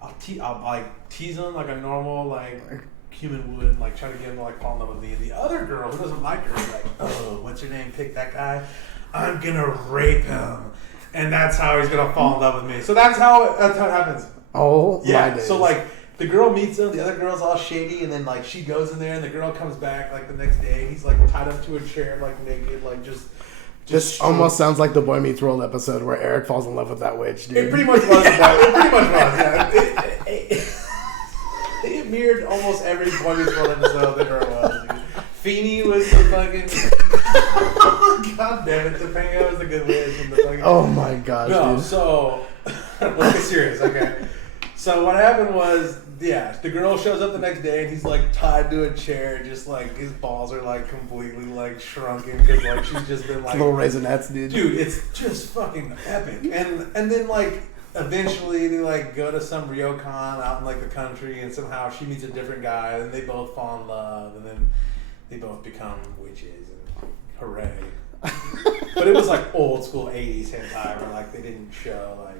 I'll like tease him like a normal like human would, like try to get him to like fall in love with me. And the other girl who doesn't like her is like, oh, what's your name? Pick that guy. I'm gonna rape him, and that's how he's gonna fall in love with me. So that's how it happens. Oh, yeah. My days. So like the girl meets him, the other girl's all shady, and then like she goes in there, and the girl comes back like the next day, and he's like tied up to a chair, like naked, like just. This almost sounds like the Boy Meets World episode where Eric falls in love with that witch, dude. It pretty much was. It pretty much was. Yeah. It mirrored almost every Boy Meets World episode that there was. Dude. Feeny was the fucking. God damn it, Topanga was the good witch. And the fucking... Oh my gosh, no, dude. So let's get serious, okay? So what happened was, yeah, the girl shows up the next day and he's like tied to a chair, just like his balls are like completely like shrunken because like she's just been like little raisinets, dude. Dude, it's just fucking epic. And then like eventually they like go to some ryokan out in like the country, and somehow she meets a different guy, and they both fall in love, and then they both become witches, and hooray. But it was like old school 80s hentai where like they didn't show like.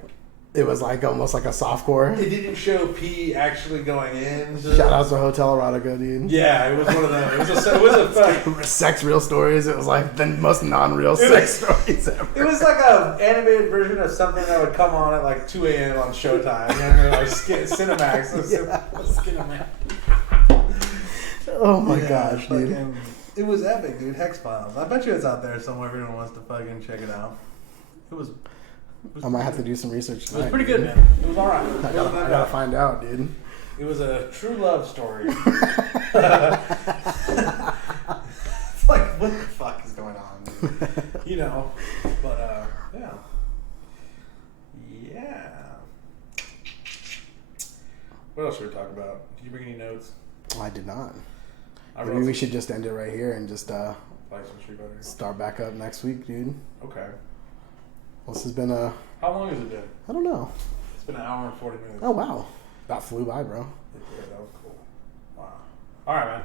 It was like almost like a softcore. It didn't show P actually going in. Shout out to Hotel Erotica, dude. Yeah, it was one of those. It was a sex real stories. It was like the most non-real sex stories ever. It was like a animated version of something that would come on at like 2 a.m. on Showtime. And like Cinemax. Cinemax. Oh my gosh, dude. Fucking, it was epic, dude. Hex Files. I bet you it's out there somewhere if anyone wants to fucking check it out. It was I might have to do some research tonight. It was pretty good, man. It was alright. I gotta find out, dude. It was a true love story. It's like, what the fuck is going on, dude? You know, but, yeah. Yeah. What else should we talk about? Did you bring any notes? Oh, I did not. Maybe we should just end it right here and just like start back up next week, dude. Okay. This has been How long has it been? I don't know. It's been an hour and 40 minutes. Oh, wow. That flew by, bro. Yeah, that was cool. Wow. All right, man.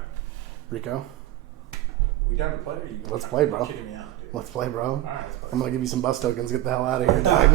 Rico? We down to play? Or you let's play, bro. Kicking me out, dude. Let's play, bro. All right, let's play. I'm going to give you some bus tokens. Get the hell out of here, dog.